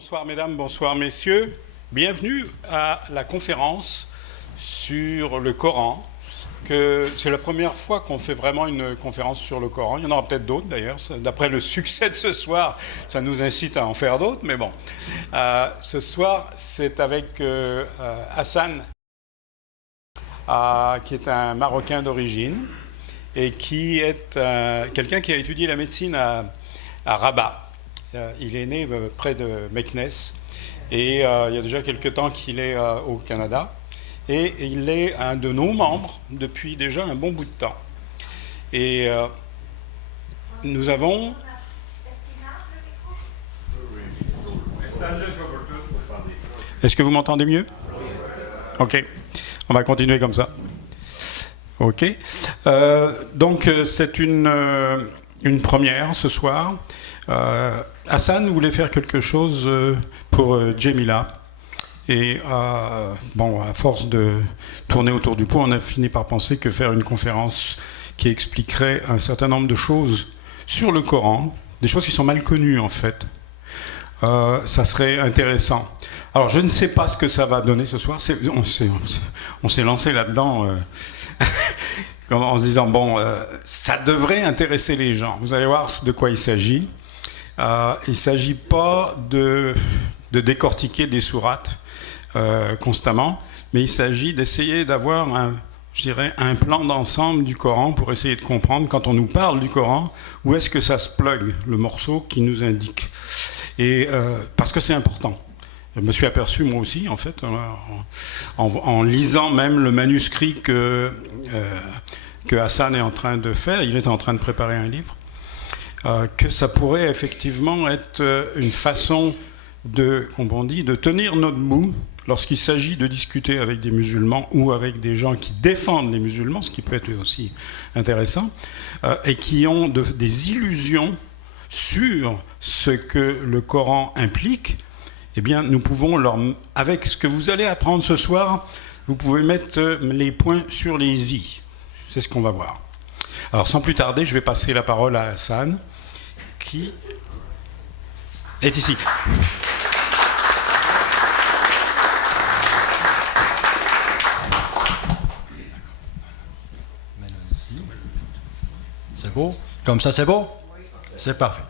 Bonsoir mesdames, bonsoir messieurs. Bienvenue à la conférence sur le Coran. C'est la première fois qu'on fait vraiment une conférence sur le Coran. Il y en aura peut-être d'autres d'ailleurs. D'après le succès de ce soir, ça nous incite à en faire d'autres. Mais bon, ce soir, c'est avec Hassan, qui est un Marocain d'origine et qui est quelqu'un qui a étudié la médecine à Rabat. Il est né près de Meknès et il y a déjà quelques temps qu'il est au Canada et il est un de nos membres depuis déjà un bon bout de temps. Et nous avons... Est-ce que vous m'entendez mieux? Ok, on va continuer comme ça. Ok, donc c'est une première ce soir. Hassan voulait faire quelque chose pour Jemila. Et bon, à force de tourner autour du pot, on a fini par penser que faire une conférence qui expliquerait un certain nombre de choses sur le Coran, des choses qui sont mal connues en fait, ça serait intéressant. Alors je ne sais pas ce que ça va donner ce soir. On s'est lancé là-dedans en se disant, bon, ça devrait intéresser les gens. Vous allez voir de quoi il s'agit. Il ne s'agit pas de décortiquer des sourates constamment, mais il s'agit d'essayer d'avoir un plan d'ensemble du Coran pour essayer de comprendre, quand on nous parle du Coran, où est-ce que ça se plug, le morceau qui nous indique. Et parce que c'est important. Je me suis aperçu, moi aussi, en fait, en lisant même le manuscrit que Hassan est en train de faire, il est en train de préparer un livre, que ça pourrait effectivement être une façon de, comme on dit, de tenir notre bout lorsqu'il s'agit de discuter avec des musulmans ou avec des gens qui défendent les musulmans, ce qui peut être aussi intéressant, et qui ont des illusions sur ce que le Coran implique. Eh bien, nous pouvons, avec ce que vous allez apprendre ce soir, vous pouvez mettre les points sur les i. C'est ce qu'on va voir. Alors, sans plus tarder, je vais passer la parole à Hassan, qui est ici. C'est beau? Comme ça, c'est beau? C'est parfait.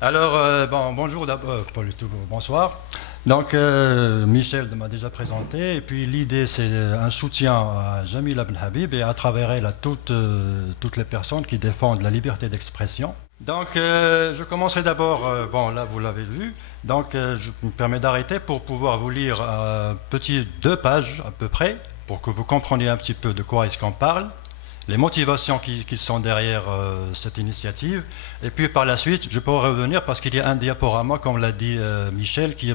Alors, bonjour d'abord, pas du tout, bonsoir. Donc, Michel m'a déjà présenté, et puis l'idée, c'est un soutien à Jamila Ben Habib et à travers elle à toutes les personnes qui défendent la liberté d'expression. Donc, je commencerai d'abord, bon, là, vous l'avez vu, donc je me permets d'arrêter pour pouvoir vous lire un petit 2 pages à peu près, pour que vous compreniez un petit peu de quoi est-ce qu'on parle, les motivations qui sont derrière cette initiative, et puis par la suite, je pourrai revenir parce qu'il y a un diaporama, comme l'a dit Michel, qui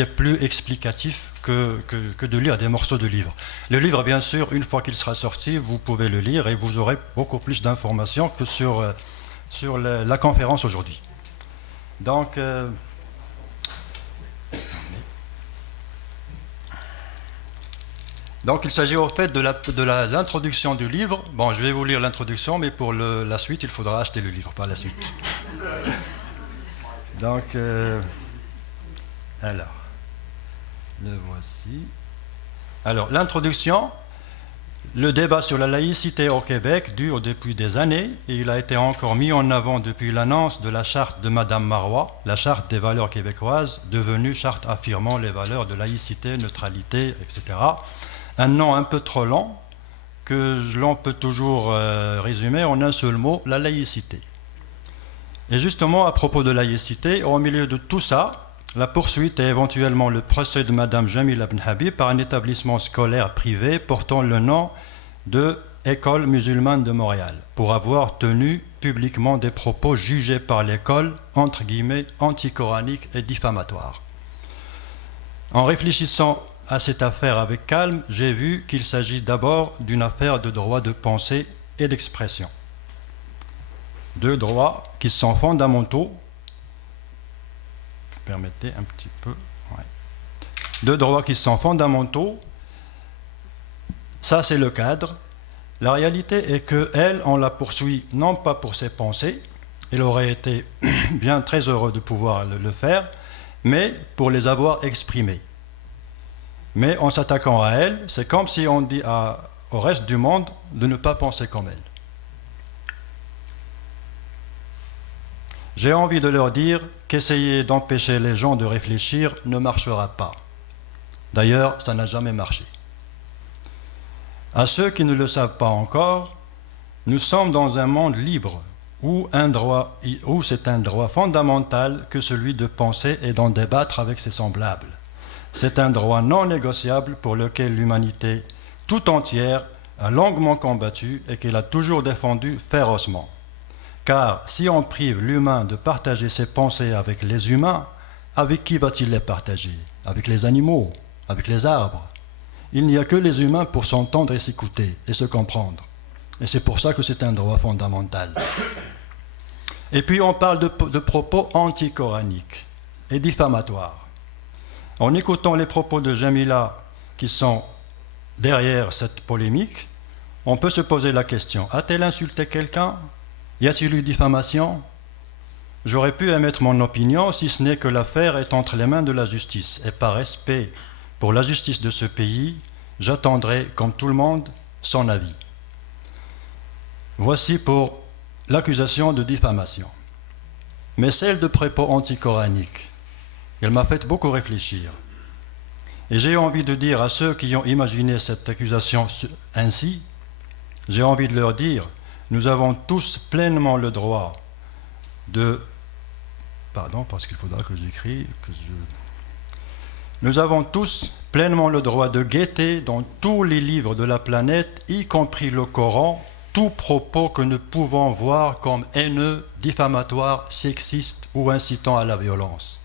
est plus explicatif que de lire des morceaux de livres. Le livre, bien sûr, une fois qu'il sera sorti, vous pouvez le lire et vous aurez beaucoup plus d'informations que sur la conférence aujourd'hui. Donc, il s'agit au fait de l'introduction du livre. Bon, je vais vous lire l'introduction, mais pour la suite, il faudra acheter le livre par la suite. Donc, alors, le voici. Alors, l'introduction. Le débat sur la laïcité au Québec dure depuis des années et il a été encore mis en avant depuis l'annonce de la charte de Madame Marois, la charte des valeurs québécoises, devenue charte affirmant les valeurs de laïcité, neutralité, etc. Un nom un peu trop long que l'on peut toujours résumer en un seul mot, la laïcité. Et justement, à propos de laïcité, au milieu de tout ça, la poursuite et éventuellement le procès de Madame Jamila Ben Habib par un établissement scolaire privé portant le nom de École musulmane de Montréal, pour avoir tenu publiquement des propos jugés par l'école, entre guillemets, anticoraniques et diffamatoires. En réfléchissant à cette affaire avec calme, j'ai vu qu'il s'agit d'abord d'une affaire de droit de pensée et d'expression. 2 droits qui sont fondamentaux. Permettez un petit peu. Ouais. 2 droits qui sont fondamentaux. Ça, c'est le cadre. La réalité est qu'elle, on la poursuit non pas pour ses pensées, il aurait été bien très heureux de pouvoir le faire, mais pour les avoir exprimées. Mais en s'attaquant à elles, c'est comme si on dit au reste du monde de ne pas penser comme elles. J'ai envie de leur dire qu'essayer d'empêcher les gens de réfléchir ne marchera pas. D'ailleurs, ça n'a jamais marché. À ceux qui ne le savent pas encore, nous sommes dans un monde libre où c'est un droit fondamental que celui de penser et d'en débattre avec ses semblables. C'est un droit non négociable pour lequel l'humanité tout entière a longuement combattu et qu'elle a toujours défendu férocement. Car si on prive l'humain de partager ses pensées avec les humains, avec qui va-t-il les partager? Avec les animaux, avec les arbres. Il n'y a que les humains pour s'entendre et s'écouter et se comprendre. Et c'est pour ça que c'est un droit fondamental. Et puis on parle de propos anti-coraniques et diffamatoires. En écoutant les propos de Jamila qui sont derrière cette polémique, on peut se poser la question, a-t-elle insulté quelqu'un? Y a-t-il eu diffamation? J'aurais pu émettre mon opinion si ce n'est que l'affaire est entre les mains de la justice. Et par respect pour la justice de ce pays, j'attendrai, comme tout le monde, son avis. Voici pour l'accusation de diffamation. Mais celle de propos anticoraniques, elle m'a fait beaucoup réfléchir. Et j'ai envie de dire à ceux qui ont imaginé cette accusation ainsi, j'ai envie de leur dire, nous avons tous pleinement le droit de... Pardon, parce qu'il faudra que j'écris... Nous avons tous pleinement le droit de guetter dans tous les livres de la planète, y compris le Coran, tout propos que nous pouvons voir comme haineux, diffamatoire, sexiste ou incitant à la violence.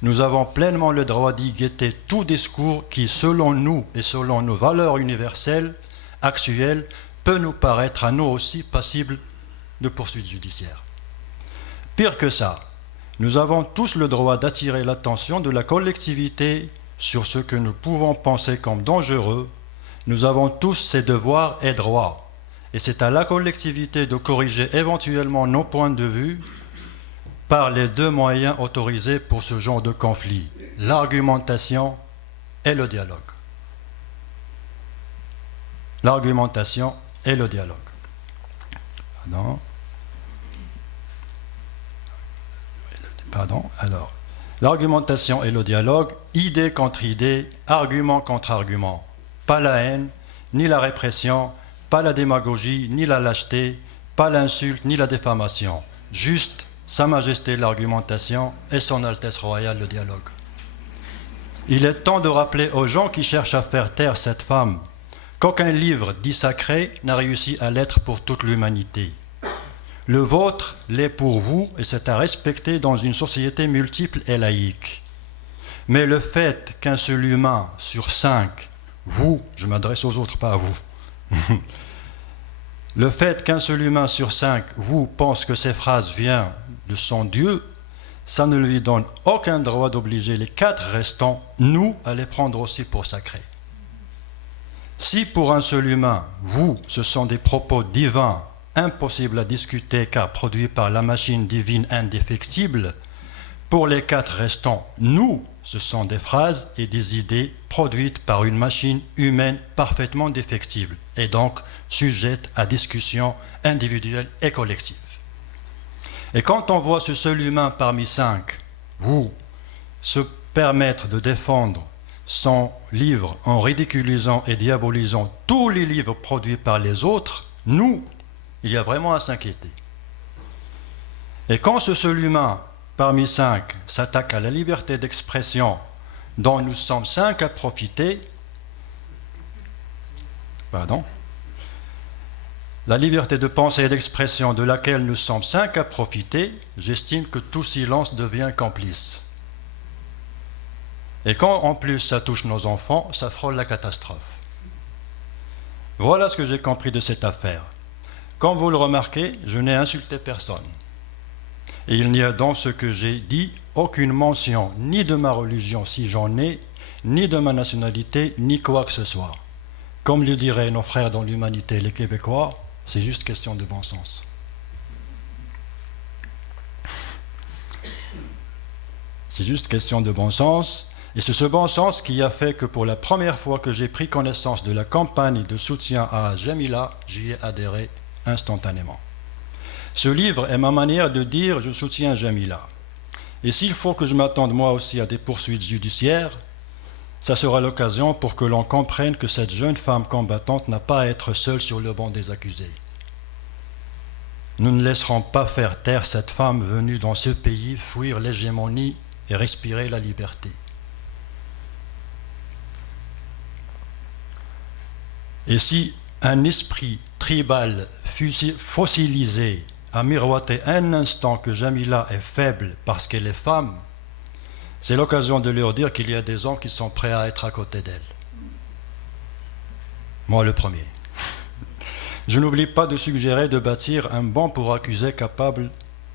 Nous avons pleinement le droit d'y guetter tout discours qui, selon nous et selon nos valeurs universelles, actuelles, peut nous paraître à nous aussi passible de poursuites judiciaires. Pire que ça, nous avons tous le droit d'attirer l'attention de la collectivité sur ce que nous pouvons penser comme dangereux. Nous avons tous ces devoirs et droits. Et c'est à la collectivité de corriger éventuellement nos points de vue par les deux moyens autorisés pour ce genre de conflit, l'argumentation et le dialogue. L'argumentation et le dialogue. Alors, l'argumentation et le dialogue, idée contre idée, argument contre argument. Pas la haine, ni la répression, pas la démagogie, ni la lâcheté, pas l'insulte, ni la diffamation. Juste Sa Majesté l'argumentation et Son Altesse Royale le dialogue. Il est temps de rappeler aux gens qui cherchent à faire taire cette femme qu'aucun livre dit sacré n'a réussi à l'être pour toute l'humanité. Le vôtre l'est pour vous et c'est à respecter dans une société multiple et laïque. Mais le fait qu'un seul humain sur 5, vous, je m'adresse aux autres, pas à vous, le fait qu'un seul humain sur 5, vous, pense que ces phrases viennent de son Dieu, ça ne lui donne aucun droit d'obliger les 4 restants, nous, à les prendre aussi pour sacrés. Si pour un seul humain, vous, ce sont des propos divins, impossibles à discuter car produits par la machine divine indéfectible, pour les 4 restants, nous, ce sont des phrases et des idées produites par une machine humaine parfaitement défectible et donc sujette à discussion individuelle et collective. Et quand on voit ce seul humain parmi 5, vous, se permettre de défendre son livre en ridiculisant et diabolisant tous les livres produits par les autres, nous, il y a vraiment à s'inquiéter. Et quand ce seul humain parmi 5 s'attaque à la liberté d'expression dont nous sommes 5 à profiter, la liberté de pensée et d'expression de laquelle nous sommes 5 à profiter, j'estime que tout silence devient complice. Et quand en plus ça touche nos enfants, ça frôle la catastrophe. Voilà ce que j'ai compris de cette affaire. Comme vous le remarquez, je n'ai insulté personne. Et il n'y a dans ce que j'ai dit aucune mention ni de ma religion si j'en ai, ni de ma nationalité, ni quoi que ce soit. Comme le diraient nos frères dans l'humanité, les Québécois, c'est juste question de bon sens. C'est juste question de bon sens. Et c'est ce bon sens qui a fait que pour la première fois que j'ai pris connaissance de la campagne de soutien à Jamila, j'y ai adhéré instantanément. Ce livre est ma manière de dire « je soutiens Jamila ». Et s'il faut que je m'attende moi aussi à des poursuites judiciaires, ça sera l'occasion pour que l'on comprenne que cette jeune femme combattante n'a pas à être seule sur le banc des accusés. Nous ne laisserons pas faire taire cette femme venue dans ce pays fuir l'hégémonie et respirer la liberté. Et si un esprit tribal fossilisé a miroité un instant que Jamila est faible parce qu'elle est femme, c'est l'occasion de leur dire qu'il y a des hommes qui sont prêts à être à côté d'elle. Moi le premier. Je n'oublie pas de suggérer de bâtir un banc pour accusés capable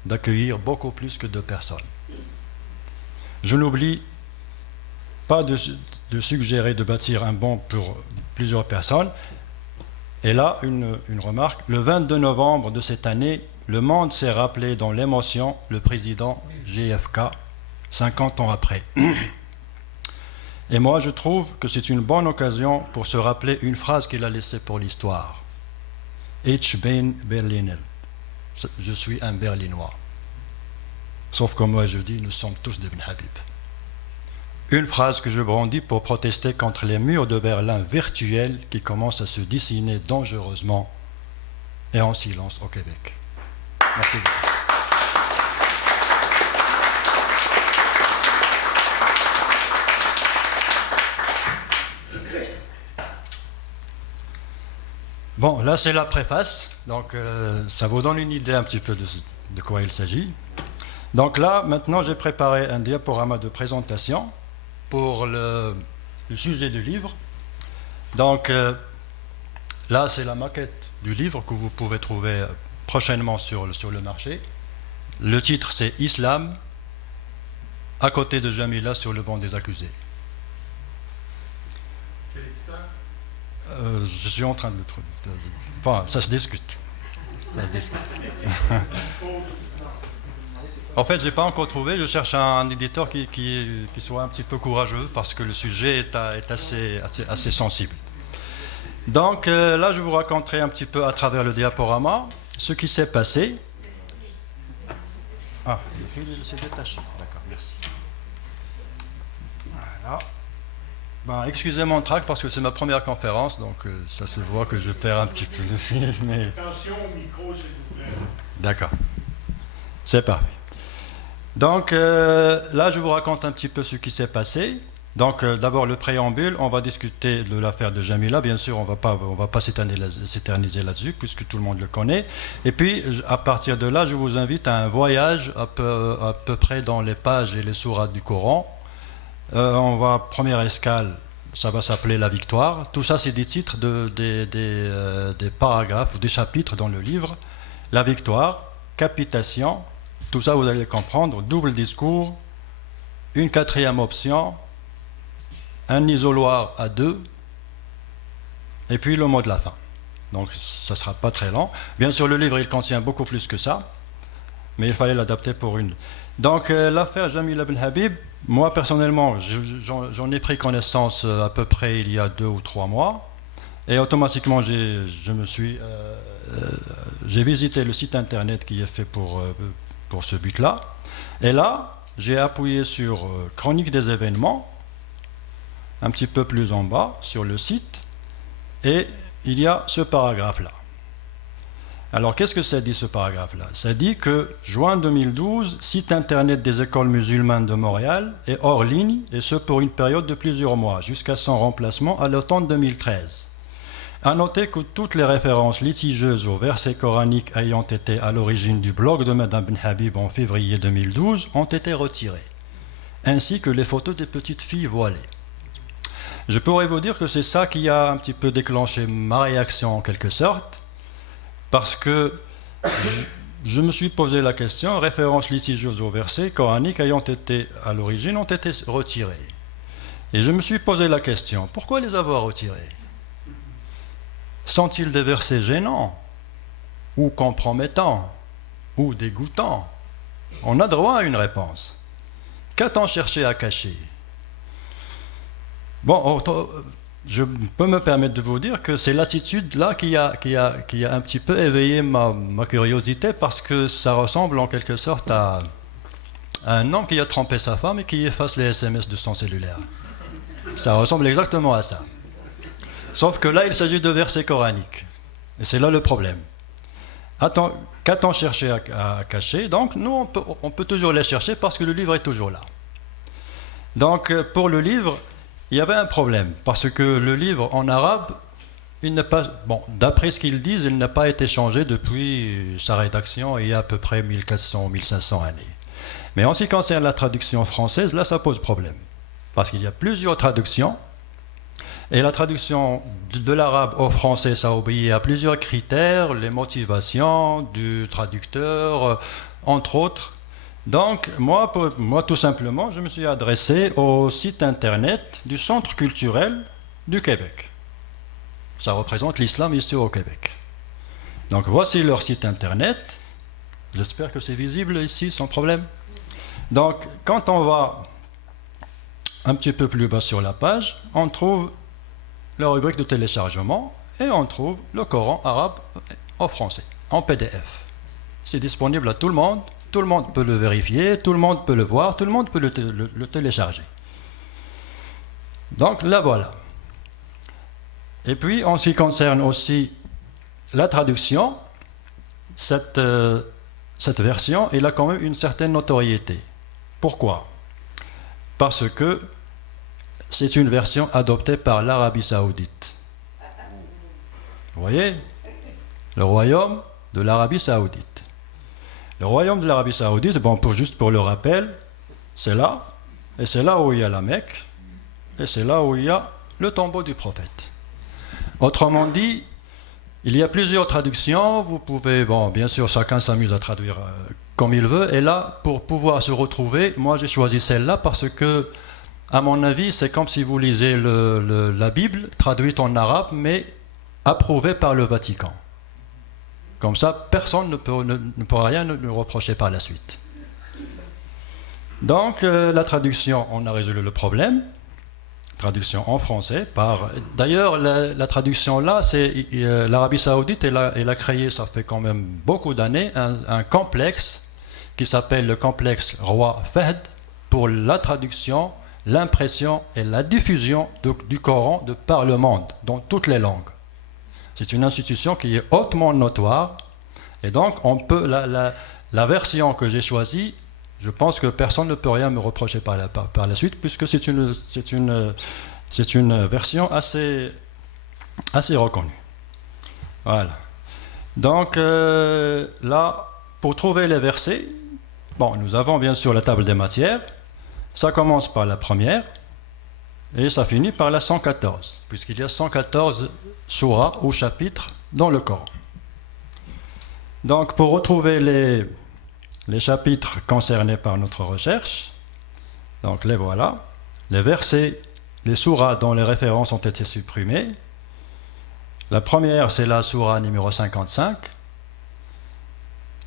d'accueillir beaucoup plus que 2 personnes. Je n'oublie pas de suggérer de bâtir un banc pour plusieurs personnes. Et là, une remarque, le 22 novembre de cette année, le monde s'est rappelé dans l'émotion le président JFK, 50 ans après. Et moi, je trouve que c'est une bonne occasion pour se rappeler une phrase qu'il a laissée pour l'histoire. Ich bin Berliner. Je suis un Berlinois. Sauf que moi, je dis, nous sommes tous des Ben Habib. Une phrase que je brandis pour protester contre les murs de Berlin virtuels qui commencent à se dessiner dangereusement et en silence au Québec. Merci beaucoup. Bon, là c'est la préface, donc ça vous donne une idée un petit peu de quoi il s'agit. Donc là, maintenant, j'ai préparé un diaporama de présentation pour le sujet du livre. Donc là, c'est la maquette du livre que vous pouvez trouver prochainement sur le marché. Le titre, c'est « Islam, à côté de Jamila sur le banc des accusés ». Je suis en train de le trouver. Enfin, ça se discute. Ça se discute. En fait, je n'ai pas encore trouvé. Je cherche un éditeur qui soit un petit peu courageux parce que le sujet est assez sensible. Donc là, je vous raconterai un petit peu à travers le diaporama ce qui s'est passé. Ah, le fil s'est détaché. D'accord, merci. Voilà. Ben, excusez mon trac parce que c'est ma première conférence, donc ça se voit que je perds un petit peu le fil. Mais... Attention au micro, s'il vous plaît. D'accord. C'est parfait. Donc là, je vous raconte un petit peu ce qui s'est passé. Donc d'abord le préambule, on va discuter de l'affaire de Jamila. Bien sûr, on va pas s'éterniser là-dessus puisque tout le monde le connaît. Et puis, à partir de là, je vous invite à un voyage à peu près dans les pages et les sourates du Coran. On va, première escale, ça va s'appeler La Victoire. Tout ça, c'est des titres des paragraphes ou des chapitres dans le livre. La Victoire, Capitation, tout ça, vous allez le comprendre. Double discours, une 4e option, un isoloir à 2, et puis le mot de la fin. Donc, ça ne sera pas très long. Bien sûr, le livre, il contient beaucoup plus que ça, mais il fallait l'adapter pour une. Donc, l'affaire Jamila Ben Habib, moi, personnellement, j'en ai pris connaissance à peu près il y a 2 ou 3 mois, et automatiquement, j'ai visité le site internet qui est fait pour ce but-là. Et là, j'ai appuyé sur Chronique des événements, un petit peu plus en bas sur le site, et il y a ce paragraphe-là. Alors, qu'est-ce que ça dit, ce paragraphe-là? Ça dit que, juin 2012, site internet des écoles musulmanes de Montréal est hors ligne, et ce pour une période de plusieurs mois, jusqu'à son remplacement à l'automne 2013. À noter que toutes les références litigieuses aux versets coraniques ayant été à l'origine du blog de Mme Ben Habib en février 2012 ont été retirées, ainsi que les photos des petites filles voilées. Je pourrais vous dire que c'est ça qui a un petit peu déclenché ma réaction en quelque sorte, parce que je me suis posé la question, références litigieuses aux versets coraniques ayant été à l'origine ont été retirées. Et je me suis posé la question, pourquoi les avoir retirés? Sont-ils des versets gênants, ou compromettants, ou dégoûtants? On a droit à une réponse. Qu'a-t-on cherché à cacher? Bon, je peux me permettre de vous dire que c'est l'attitude-là qui a un petit peu éveillé ma curiosité, parce que ça ressemble en quelque sorte à un homme qui a trompé sa femme et qui efface les SMS de son cellulaire. Ça ressemble exactement à ça. Sauf que là, il s'agit de versets coraniques. Et c'est là le problème. Qu'a-t-on cherché à cacher? Donc, nous, on peut toujours les chercher parce que le livre est toujours là. Donc, pour le livre, il y avait un problème. Parce que le livre en arabe, il n'est pas, bon, d'après ce qu'ils disent, il n'a pas été changé depuis sa rédaction il y a à peu près 1400-1500 années. Mais en ce qui concerne la traduction française, là, ça pose problème. Parce qu'il y a plusieurs traductions. Et la traduction de l'arabe au français, ça obéit à plusieurs critères, les motivations du traducteur, entre autres. Donc, moi, tout simplement, je me suis adressé au site internet du Centre culturel du Québec. Ça représente l'islam ici au Québec. Donc, voici leur site internet. J'espère que c'est visible ici, sans problème. Donc, quand on va un petit peu plus bas sur la page, on trouve la rubrique de téléchargement et on trouve le Coran arabe en français, en PDF. C'est disponible à tout le monde peut le vérifier, tout le monde peut le voir, tout le monde peut le télécharger. Donc là voilà. Et puis en ce qui concerne aussi la traduction, cette version, elle a quand même une certaine notoriété. Pourquoi? Parce que c'est une version adoptée par l'Arabie Saoudite. Vous voyez? Le royaume de l'Arabie Saoudite. Le royaume de l'Arabie Saoudite, bon, juste pour le rappel, c'est là, et c'est là où il y a la Mecque, et c'est là où il y a le tombeau du prophète. Autrement dit, il y a plusieurs traductions, vous pouvez, bon, bien sûr, chacun s'amuse à traduire comme il veut, et là, pour pouvoir se retrouver, moi j'ai choisi celle-là parce que, à mon avis, c'est comme si vous lisez la Bible, traduite en arabe, mais approuvée par le Vatican. Comme ça, personne ne pourra rien nous reprocher par la suite. Donc, la traduction, on a résolu le problème. Traduction en français. D'ailleurs, la traduction là, c'est l'Arabie Saoudite, elle a créé, ça fait quand même beaucoup d'années, un complexe qui s'appelle le complexe Roi Fahd pour la traduction, l'impression et la diffusion du Coran de par le monde, dans toutes les langues. C'est une institution qui est hautement notoire, et donc on peut la version que j'ai choisie, je pense que personne ne peut rien me reprocher par la suite, puisque c'est une version assez reconnue. Voilà. Donc là, pour trouver les versets, bon, nous avons bien sûr la table des matières. Ça commence par la première et ça finit par la 114, puisqu'il y a 114 surahs ou chapitres dans le Coran. Donc, pour retrouver les chapitres concernés par notre recherche, donc les voilà, les versets, les surahs dont les références ont été supprimées. La première, c'est la sourate numéro 55.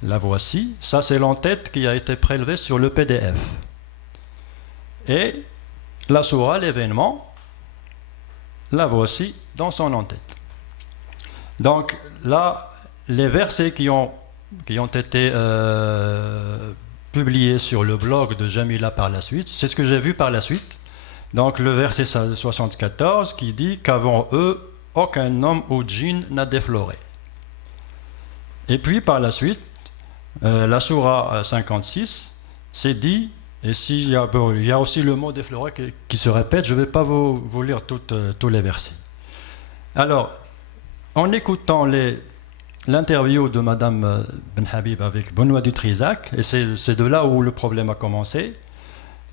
La voici. Ça, c'est l'entête qui a été prélevée sur le PDF. Et la sourate, l'événement, la voici dans son en-tête. Donc là, les versets qui ont été publiés sur le blog de Jamila par la suite, c'est ce que j'ai vu par la suite. Donc le verset 74 qui dit qu'avant eux, aucun homme ou djinn n'a défloré. Et puis par la suite, la sourate 56, c'est dit. Et il y a aussi le mot défloré qui se répète, je ne vais pas vous lire tous les versets. Alors, en écoutant l'interview de Madame Ben Habib avec Benoît Dutrisac, et c'est de là où le problème a commencé,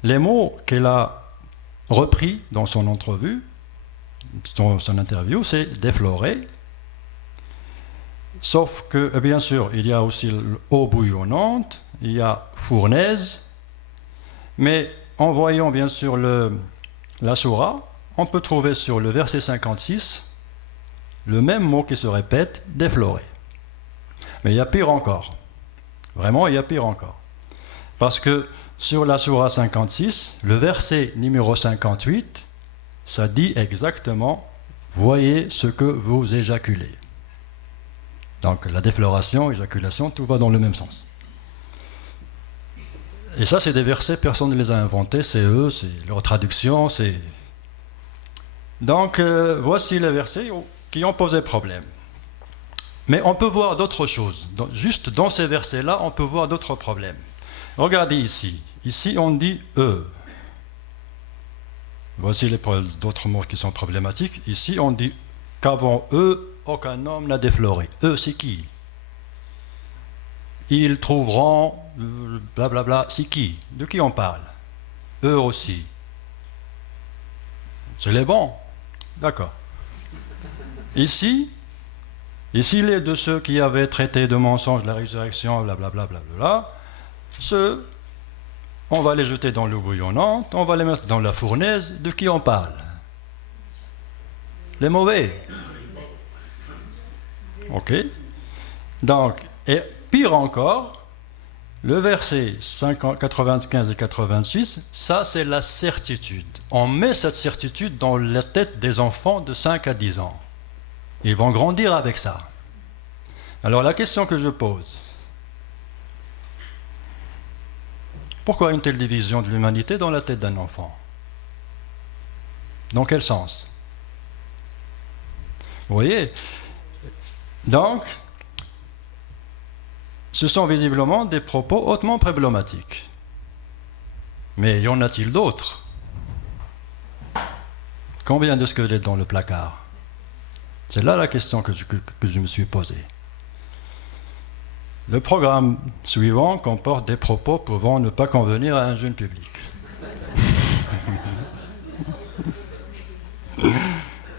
les mots qu'elle a repris dans son entrevue, son interview, c'est défloré. Sauf que, bien sûr, il y a aussi eau bouillonnante, il y a fournaise. Mais en voyant bien sûr la sourate, on peut trouver sur le verset 56 le même mot qui se répète, défloré. Mais il y a pire encore. Vraiment, il y a pire encore. Parce que sur la sourate 56, le verset numéro 58, ça dit exactement « Voyez ce que vous éjaculez ». Donc la défloration, éjaculation, tout va dans le même sens. Et ça, c'est des versets, personne ne les a inventés, c'est eux, c'est leur traduction, c'est... Donc voici les versets qui ont posé problème. Mais on peut voir d'autres choses. Juste dans ces versets-là, on peut voir d'autres problèmes. Regardez ici. Ici, on dit « eux ». Voici d'autres mots qui sont problématiques. Ici, on dit « qu'avant eux, aucun homme n'a défloré ». Eux, c'est qui? Ils trouveront, blablabla, c'est qui? De qui on parle? Eux aussi. C'est les bons. D'accord. Ici, les de ceux qui avaient traité de mensonge la résurrection, blablabla, blablabla, ceux, on va les jeter dans l'eau bouillonnante, on va les mettre dans la fournaise. De qui on parle? Les mauvais. Ok. Donc, et pire encore, le verset 95 et 86, ça c'est la certitude. On met cette certitude dans la tête des enfants de 5 à 10 ans. Ils vont grandir avec ça. Alors la question que je pose, pourquoi une telle division de l'humanité dans la tête d'un enfant? Dans quel sens? Vous voyez? Donc, ce sont visiblement des propos hautement problématiques. Mais y en a-t-il d'autres? Combien de squelettes dans le placard? C'est là la question que je me suis posée. Le programme suivant comporte des propos pouvant ne pas convenir à un jeune public.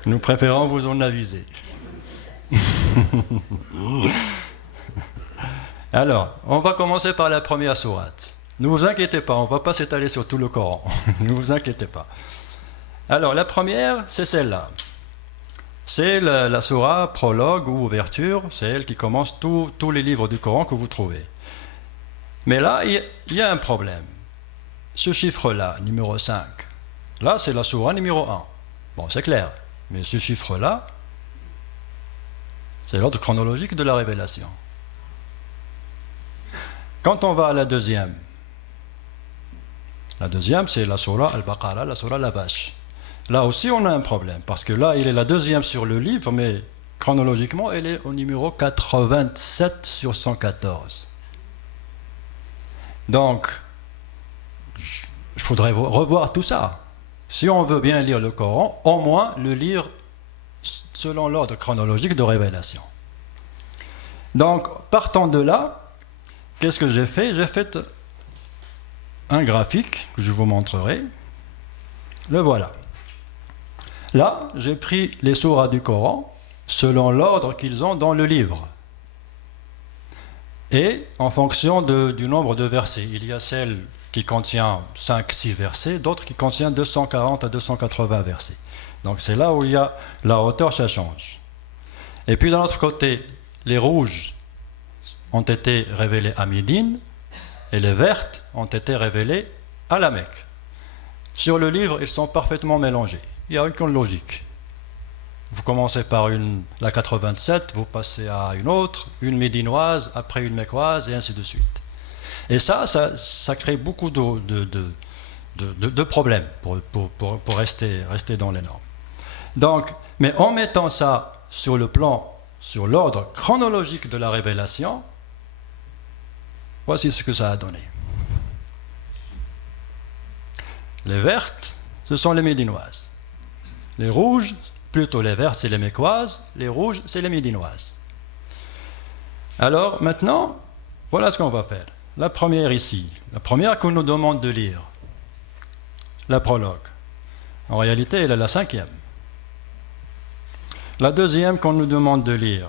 Nous préférons vous en aviser. Alors, on va commencer par la première sourate. Ne vous inquiétez pas, on ne va pas s'étaler sur tout le Coran. Ne vous inquiétez pas. Alors, la première, c'est celle-là. C'est la sourate prologue ou ouverture, c'est elle qui commence tous les livres du Coran que vous trouvez. Mais là, il y a un problème. Ce chiffre-là, numéro 5, là, c'est la sourate numéro 1. Bon, c'est clair. Mais ce chiffre-là, c'est l'ordre chronologique de la révélation. Quand on va à la deuxième, c'est la sourate Al-Baqarah, la sourate la vache. Là aussi, on a un problème, parce que là, il est la deuxième sur le livre, mais chronologiquement, elle est au numéro 87 sur 114. Donc, il faudrait revoir tout ça. Si on veut bien lire le Coran, au moins le lire selon l'ordre chronologique de révélation. Donc, partant de là, qu'est-ce que j'ai fait? J'ai fait un graphique que je vous montrerai. Le voilà. Là, j'ai pris les sourates du Coran selon l'ordre qu'ils ont dans le livre. Et en fonction du nombre de versets. Il y a celle qui contient 5-6 versets, d'autres qui contiennent 240 à 280 versets. Donc c'est là où il y a la hauteur, ça change. Et puis d'un autre côté, les rouges ont été révélés à Médine et les vertes ont été révélées à la Mecque. Sur le livre, ils sont parfaitement mélangés. Il n'y a aucune logique. Vous commencez par la 87, vous passez à une autre, une médinoise, après une mecquoise, et ainsi de suite. Et ça crée beaucoup de problèmes pour rester dans les normes. Donc, mais en mettant ça sur l'ordre chronologique de la révélation, voici ce que ça a donné. Les vertes, ce sont les médinoises. Les rouges, plutôt les vertes, c'est les mecquoises. Les rouges, c'est les médinoises. Alors, maintenant, voilà ce qu'on va faire. La première ici, la première qu'on nous demande de lire, la prologue. En réalité, elle est la 5e. La deuxième qu'on nous demande de lire,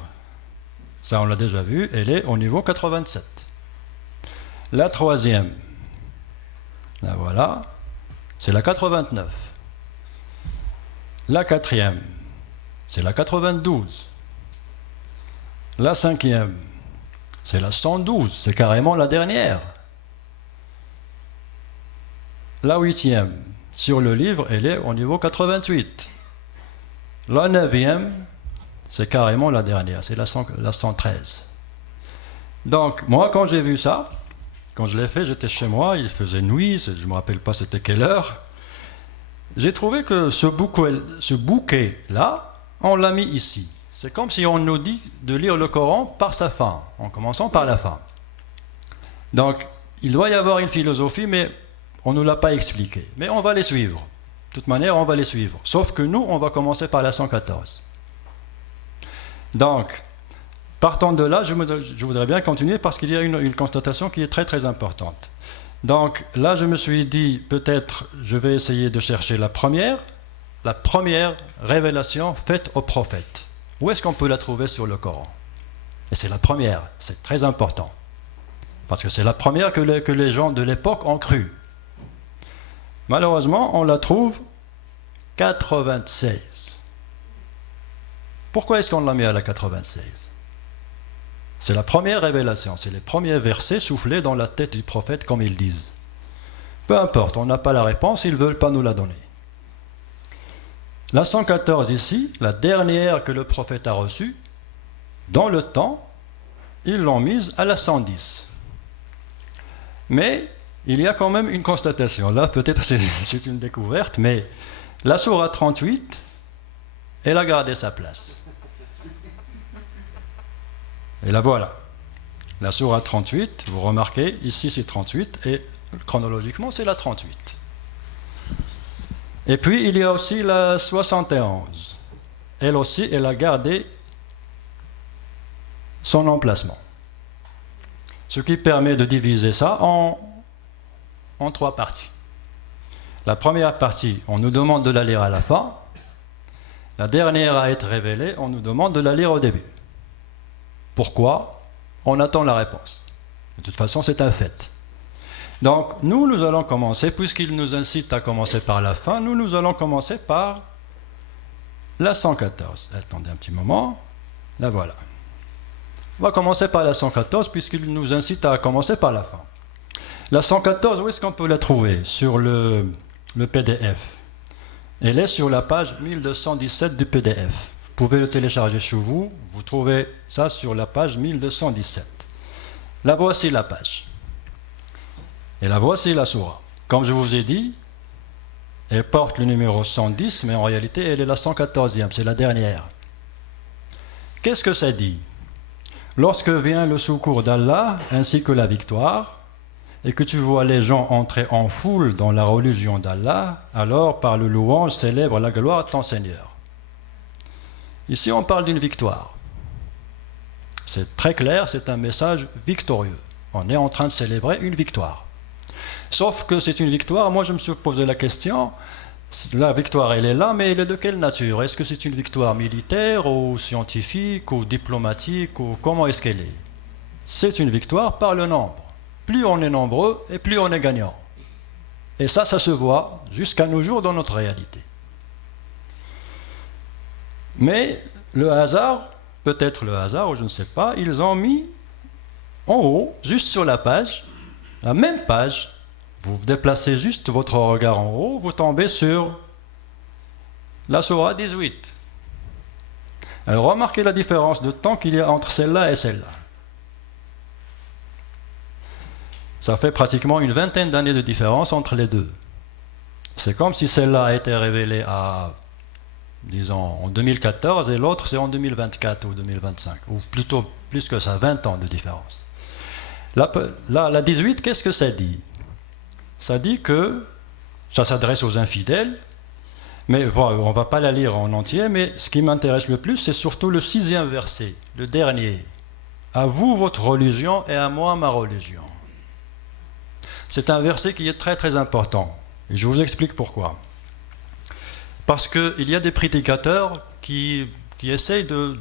ça on l'a déjà vu, elle est au niveau 87. La troisième, la voilà, c'est la 89. La quatrième, c'est la 92. La cinquième, c'est la 112, c'est carrément la dernière. La 8e sur le livre, elle est au niveau 88. La 9e, c'est carrément la dernière, c'est la 113. Donc, moi, quand j'ai vu ça, quand je l'ai fait, j'étais chez moi, il faisait nuit, je ne me rappelle pas c'était quelle heure. J'ai trouvé que ce bouquet-là, on l'a mis ici. C'est comme si on nous dit de lire le Coran par sa fin, en commençant par la fin. Donc, il doit y avoir une philosophie, mais on ne nous l'a pas expliquée. Mais on va les suivre. De toute manière, on va les suivre. Sauf que nous, on va commencer par la 114. Donc, partant de là, je voudrais bien continuer parce qu'il y a une constatation qui est très très importante. Donc là, je me suis dit, peut-être, je vais essayer de chercher la première révélation faite au prophète. Où est-ce qu'on peut la trouver sur le Coran? Et c'est la première, c'est très important. Parce que c'est la première que les gens de l'époque ont cru. Malheureusement, on la trouve 96. Pourquoi est-ce qu'on l'a mis à la 96? C'est la première révélation, c'est les premiers versets soufflés dans la tête du prophète, comme ils disent. Peu importe, on n'a pas la réponse, ils ne veulent pas nous la donner. La 114 ici, la dernière que le prophète a reçue, dans le temps, ils l'ont mise à la 110. Mais il y a quand même une constatation. Là, peut-être c'est une découverte, mais la sourate 38, elle a gardé sa place. Et la voilà. La sourate 38, vous remarquez, ici c'est 38, et chronologiquement c'est la 38. Et puis il y a aussi la 71. Elle aussi, elle a gardé son emplacement. Ce qui permet de diviser ça en 3 parties. La première partie, on nous demande de la lire à la fin. La dernière à être révélée, on nous demande de la lire au début. Pourquoi? On attend la réponse. De toute façon, c'est un fait. Donc, nous allons commencer, puisqu'il nous incite à commencer par la fin, nous allons commencer par la 114. Attendez un petit moment. La voilà. On va commencer par la 114, puisqu'il nous incite à commencer par la fin. La 114, où est-ce qu'on peut la trouver? Sur le PDF. Elle est sur la page 1217 du PDF. Vous pouvez le télécharger chez vous. Vous trouvez ça sur la page 1217. La voici la page. Et la voici la sourate. Comme je vous ai dit, elle porte le numéro 110, mais en réalité, elle est la 114e, c'est la dernière. Qu'est-ce que ça dit? Lorsque vient le secours d'Allah, ainsi que la victoire, et que tu vois les gens entrer en foule dans la religion d'Allah, alors par le louange célèbre la gloire de ton Seigneur. Ici, on parle d'une victoire. C'est très clair, c'est un message victorieux. On est en train de célébrer une victoire. Sauf que c'est une victoire, moi je me suis posé la question, la victoire elle est là, mais elle est de quelle nature? Est-ce que c'est une victoire militaire, ou scientifique, ou diplomatique, ou comment est-ce qu'elle est? C'est une victoire par le nombre. Plus on est nombreux, et plus on est gagnant. Et ça se voit jusqu'à nos jours dans notre réalité. Mais le hasard, peut-être le hasard, ou je ne sais pas, ils ont mis en haut, juste sur la page, la même page, vous déplacez juste votre regard en haut, vous tombez sur la sourate 18. Alors remarquez la différence de temps qu'il y a entre celle-là et celle-là. Ça fait pratiquement une vingtaine d'années de différence entre les deux. C'est comme si celle-là a été révélée à, disons, en 2014 et l'autre c'est en 2024 ou 2025, ou plutôt plus que ça, 20 ans de différence. La 18, qu'est-ce que ça dit? Ça dit que ça s'adresse aux infidèles, mais voilà, on ne va pas la lire en entier, mais ce qui m'intéresse le plus, c'est surtout le 6e verset, le dernier. À vous votre religion et à moi ma religion. C'est un verset qui est très très important, et je vous explique pourquoi. Parce qu'il y a des prédicateurs qui essayent de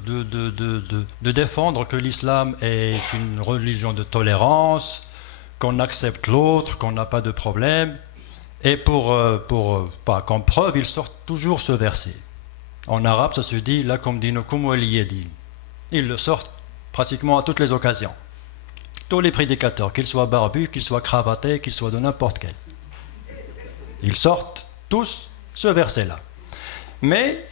défendre que l'islam est une religion de tolérance, qu'on accepte l'autre, qu'on n'a pas de problème. Et comme preuve, ils sortent toujours ce verset. En arabe, ça se dit « lakum dinukum waliya din ». Ils le sortent pratiquement à toutes les occasions. Tous les prédicateurs, qu'ils soient barbus, qu'ils soient cravatés, qu'ils soient de n'importe quel. Ils sortent tous ce verset-là. Mais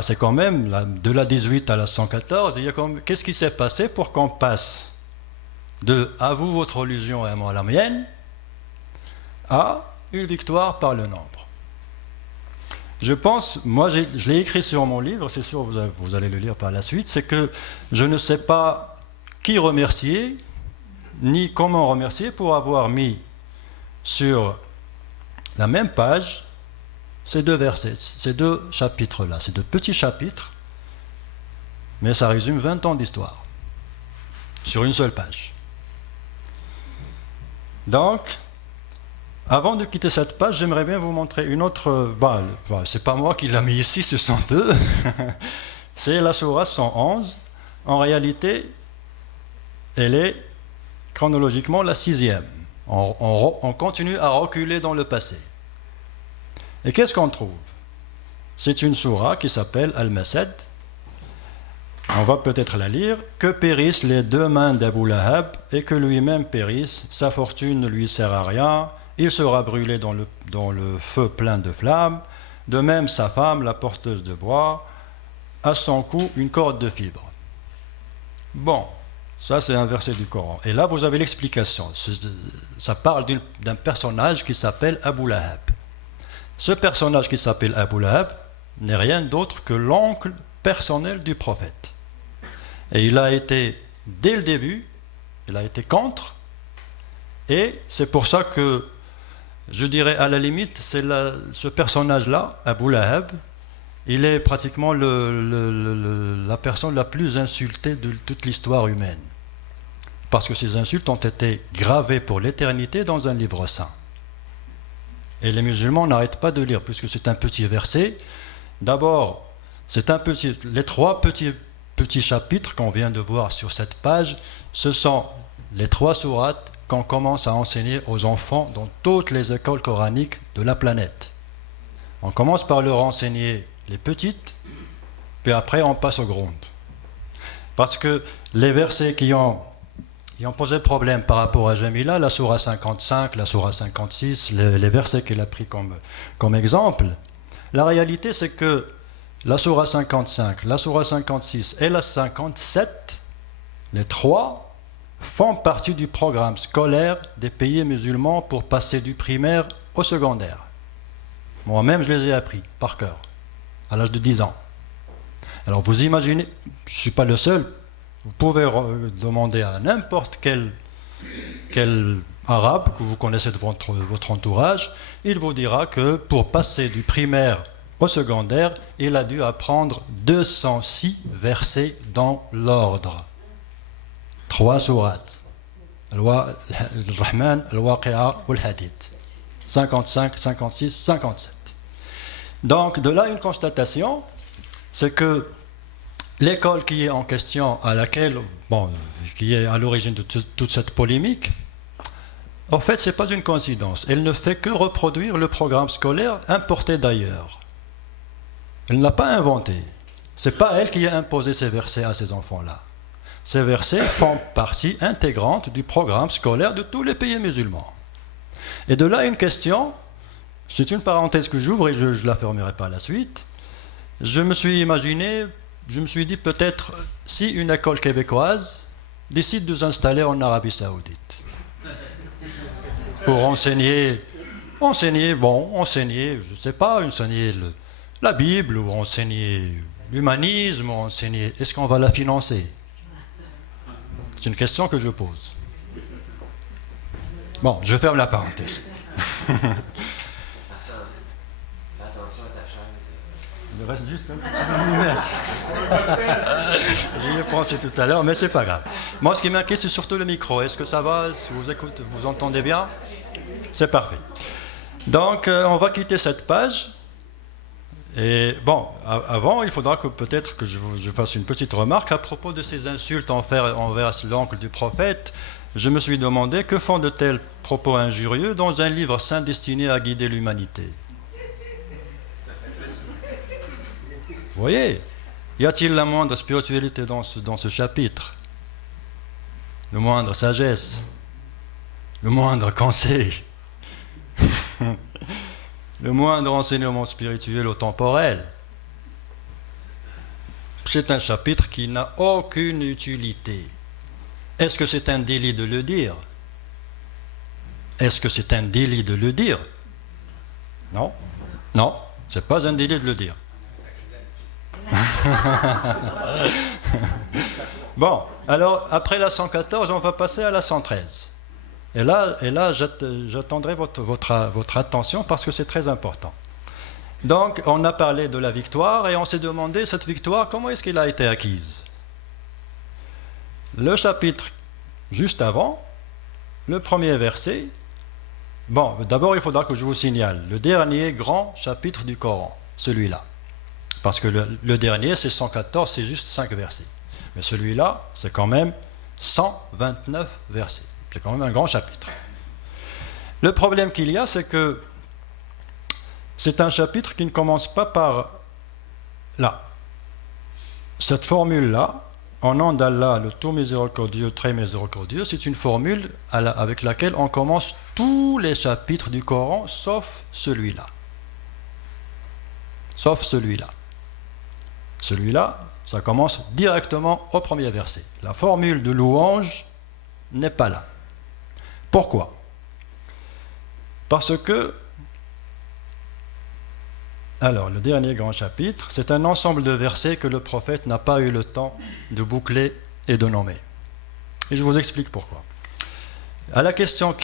c'est quand même, de la 18 à la 114, qu'est-ce qui s'est passé pour qu'on passe de « à vous votre religion et à moi la mienne » à une victoire par le nombre. Je pense, moi je l'ai écrit sur mon livre, c'est sûr vous allez le lire par la suite, c'est que je ne sais pas qui remercier, ni comment remercier pour avoir mis sur la même page ces deux versets, ces deux chapitres-là, ces deux petits chapitres, mais ça résume 20 ans d'histoire, sur une seule page. Donc, avant de quitter cette page, j'aimerais bien vous montrer une autre. C'est pas moi qui l'ai mis ici, ce sont eux. C'est la sourate 111. En réalité, elle est chronologiquement la 6e. On continue à reculer dans le passé. Et qu'est-ce qu'on trouve? C'est une sourate qui s'appelle Al-Masad. On va peut-être la lire. Que périssent les deux mains d'Abu Lahab et que lui-même périsse, sa fortune ne lui sert à rien. Il sera brûlé dans le feu plein de flammes. De même, sa femme, la porteuse de bois, à son cou une corde de fibres. Bon, ça c'est un verset du Coran. Et là, vous avez l'explication. Ça parle d'un personnage qui s'appelle Abu Lahab. Ce personnage qui s'appelle Abu Lahab n'est rien d'autre que l'oncle personnel du prophète. Et il a été, dès le début, il a été contre. Et c'est pour ça que je dirais à la limite, ce personnage-là, Abu Lahab, il est pratiquement la personne la plus insultée de toute l'histoire humaine. Parce que ces insultes ont été gravées pour l'éternité dans un livre saint. Et les musulmans n'arrêtent pas de lire, puisque c'est un petit verset. D'abord, les trois petits chapitres qu'on vient de voir sur cette page, ce sont les 3 sourates qu'on commence à enseigner aux enfants dans toutes les écoles coraniques de la planète. On commence par leur enseigner les petites, puis après on passe aux grandes. Parce que les versets qui ont posé problème par rapport à Jamila, la sourate 55, la sourate 56, les versets qu'il a pris comme exemple, la réalité c'est que la sourate 55, la sourate 56 et la 57, les 3 font partie du programme scolaire des pays musulmans pour passer du primaire au secondaire. Moi-même, je les ai appris par cœur, à l'âge de 10 ans. Alors vous imaginez, je ne suis pas le seul, vous pouvez demander à n'importe quel arabe que vous connaissez de votre entourage, il vous dira que pour passer du primaire au secondaire, il a dû apprendre 206 versets dans l'ordre. 3 sourates. Al-Rahman, Al-Waqi'a ou Al-Hadid. 55, 56, 57. Donc, de là, une constatation, c'est que l'école qui est en question, qui est à l'origine de toute cette polémique, en fait, ce n'est pas une coïncidence. Elle ne fait que reproduire le programme scolaire importé d'ailleurs. Elle ne l'a pas inventé. Ce n'est pas elle qui a imposé ces versets à ces enfants-là. Ces versets font partie intégrante du programme scolaire de tous les pays musulmans. Et de là une question, c'est une parenthèse que j'ouvre et je ne la fermerai pas à la suite. Je me suis dit peut-être si une école québécoise décide de s'installer en Arabie Saoudite pour enseigner, je ne sais pas, enseigner la Bible ou enseigner l'humanisme, ou enseigner, est-ce qu'on va la financer? C'est une question que je pose. Bon, je ferme la parenthèse. Attention à ta chaîne. Il reste juste un petit millimètre. J'y ai pensé tout à l'heure, mais c'est pas grave. Moi, ce qui m'inquiète, c'est surtout le micro. Est-ce que ça va? Si vous écoutez, vous entendez bien? C'est parfait. Donc, on va quitter cette page. Et bon, avant, il faudra peut-être que je fasse une petite remarque à propos de ces insultes envers l'oncle du prophète. Je me suis demandé que font de tels propos injurieux dans un livre saint destiné à guider l'humanité. Vous voyez, y a-t-il la moindre spiritualité dans ce chapitre? Le moindre sagesse? Le moindre conseil? Le moindre enseignement spirituel ou temporel, c'est un chapitre qui n'a aucune utilité. Est-ce que c'est un délit de le dire? Est-ce que c'est un délit de le dire? Non. Non, c'est pas un délit de le dire. Bon, alors après la 114, on va passer à la 113. Et là j'attendrai votre attention parce que c'est très important. Donc, on a parlé de la victoire et on s'est demandé, cette victoire, comment est-ce qu'elle a été acquise? Le chapitre juste avant, le premier verset. Bon, d'abord, il faudra que je vous signale le dernier grand chapitre du Coran, celui-là. Parce que le dernier, c'est 114, c'est juste 5 versets. Mais celui-là, c'est quand même 129 versets. C'est quand même un grand chapitre. Le problème qu'il y a, c'est que c'est un chapitre qui ne commence pas par là. Cette formule-là, en nom d'Allah, le tout miséricordieux, très miséricordieux, c'est une formule avec laquelle on commence tous les chapitres du Coran, sauf celui-là. Sauf celui-là. Celui-là, ça commence directement au premier verset. La formule de louange n'est pas là. Pourquoi? Parce que, alors, le dernier grand chapitre, c'est un ensemble de versets que le prophète n'a pas eu le temps de boucler et de nommer. Et je vous explique pourquoi. À la question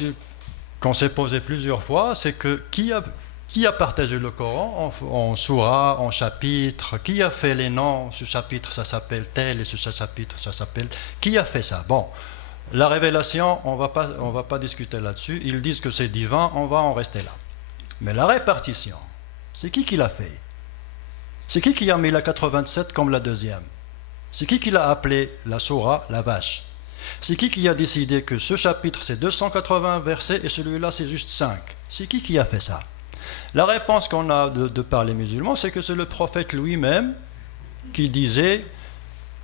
qu'on s'est posée plusieurs fois, c'est que qui a partagé le Coran en soura, en chapitre? Qui a fait les noms? Ce chapitre, ça s'appelle tel, et ce chapitre, ça s'appelle... Qui a fait ça? Bon, la révélation, on va pas discuter là-dessus. Ils disent que c'est divin, on va en rester là. Mais la répartition, c'est qui l'a fait? C'est qui a mis la 87 comme la deuxième? C'est qui l'a appelé la soura, la vache? C'est qui a décidé que ce chapitre, c'est 280 versets et celui-là, c'est juste 5? C'est qui a fait ça? La réponse qu'on a de par les musulmans, c'est que c'est le prophète lui-même qui disait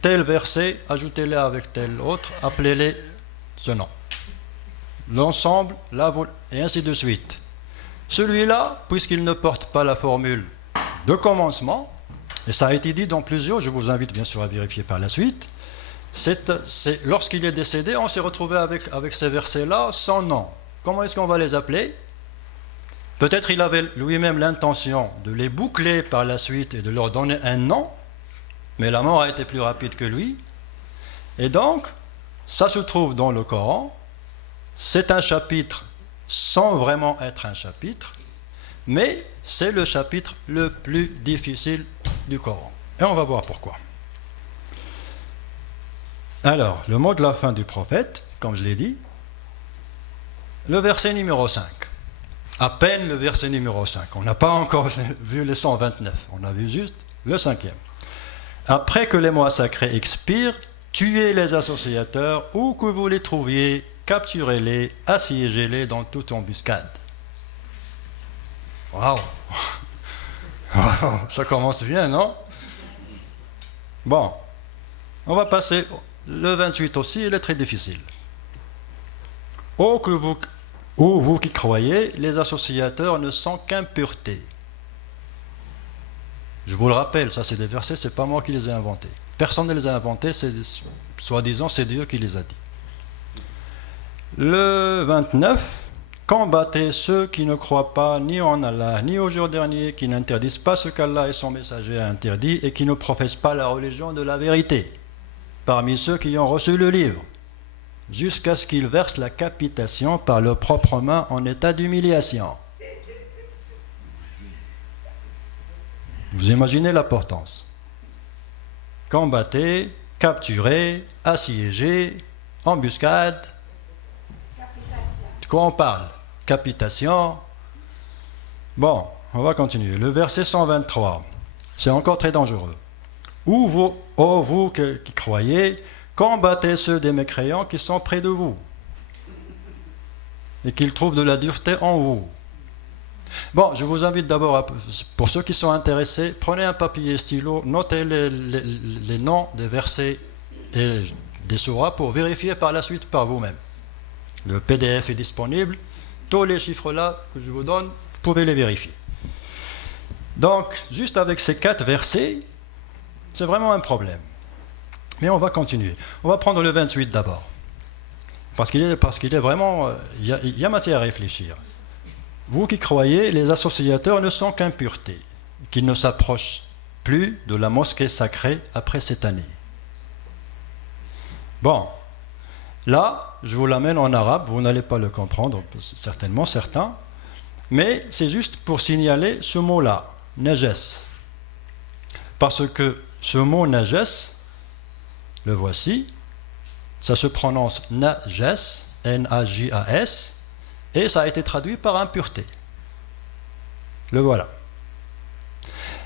tel verset, ajoutez-les avec tel autre, appelez-les ce nom. L'ensemble, et ainsi de suite. Celui-là, puisqu'il ne porte pas la formule de commencement, et ça a été dit dans plusieurs, je vous invite bien sûr à vérifier par la suite, lorsqu'il est décédé, on s'est retrouvé avec ces versets-là sans nom. Comment est-ce qu'on va les appeler? Peut-être il avait lui-même l'intention de les boucler par la suite et de leur donner un nom, mais la mort a été plus rapide que lui. Et donc, ça se trouve dans le Coran. C'est un chapitre sans vraiment être un chapitre, mais c'est le chapitre le plus difficile du Coran. Et on va voir pourquoi. Alors, le mot de la fin du prophète, comme je l'ai dit, le verset numéro 5. À peine le verset numéro 5. On n'a pas encore vu les 129, on a vu juste le 5e. Après que les mois sacrés expirent, tuez les associateurs, où que vous les trouviez, capturez-les, assiégez-les dans toute embuscade. Waouh! Ça commence bien, non? Bon, on va passer. Le 28 aussi, il est très difficile. Ô vous qui croyez, les associateurs ne sont qu'impureté. Je vous le rappelle, ça c'est des versets, c'est pas moi qui les ai inventés. Personne ne les a inventés, soi-disant c'est Dieu qui les a dit. Le 29, combattez ceux qui ne croient pas ni en Allah, ni au jour dernier, qui n'interdisent pas ce qu'Allah et son messager a interdit et qui ne professent pas la religion de la vérité, parmi ceux qui ont reçu le livre, jusqu'à ce qu'ils versent la capitation par leurs propres mains en état d'humiliation. Vous imaginez l'importance. Combattez, capturez, assiégez, embuscade. De quoi on parle? Capitation. Bon, on va continuer. Le verset 123, c'est encore très dangereux. Ô vous qui croyez, combattez ceux des mécréants qui sont près de vous et qu'ils trouvent de la dureté en vous. Bon, je vous invite d'abord, pour ceux qui sont intéressés, prenez un papier et stylo, notez les noms des versets et des souras pour vérifier par la suite par vous-même. Le PDF est disponible. Tous les chiffres là que je vous donne, pouvez les vérifier. Donc, juste avec ces 4 versets, c'est vraiment un problème. Mais on va continuer. On va prendre le 28 d'abord. Parce qu'il est vraiment... Il y a matière à réfléchir. Vous qui croyez, les associateurs ne sont qu'impuretés, qu'ils ne s'approchent plus de la mosquée sacrée après cette année. Bon, là, je vous l'amène en arabe, vous n'allez pas le comprendre, certainement, certains, mais c'est juste pour signaler ce mot-là, najas. Parce que ce mot najas, le voici, ça se prononce najas, N-A-J-A-S, et ça a été traduit par impureté. Le voilà.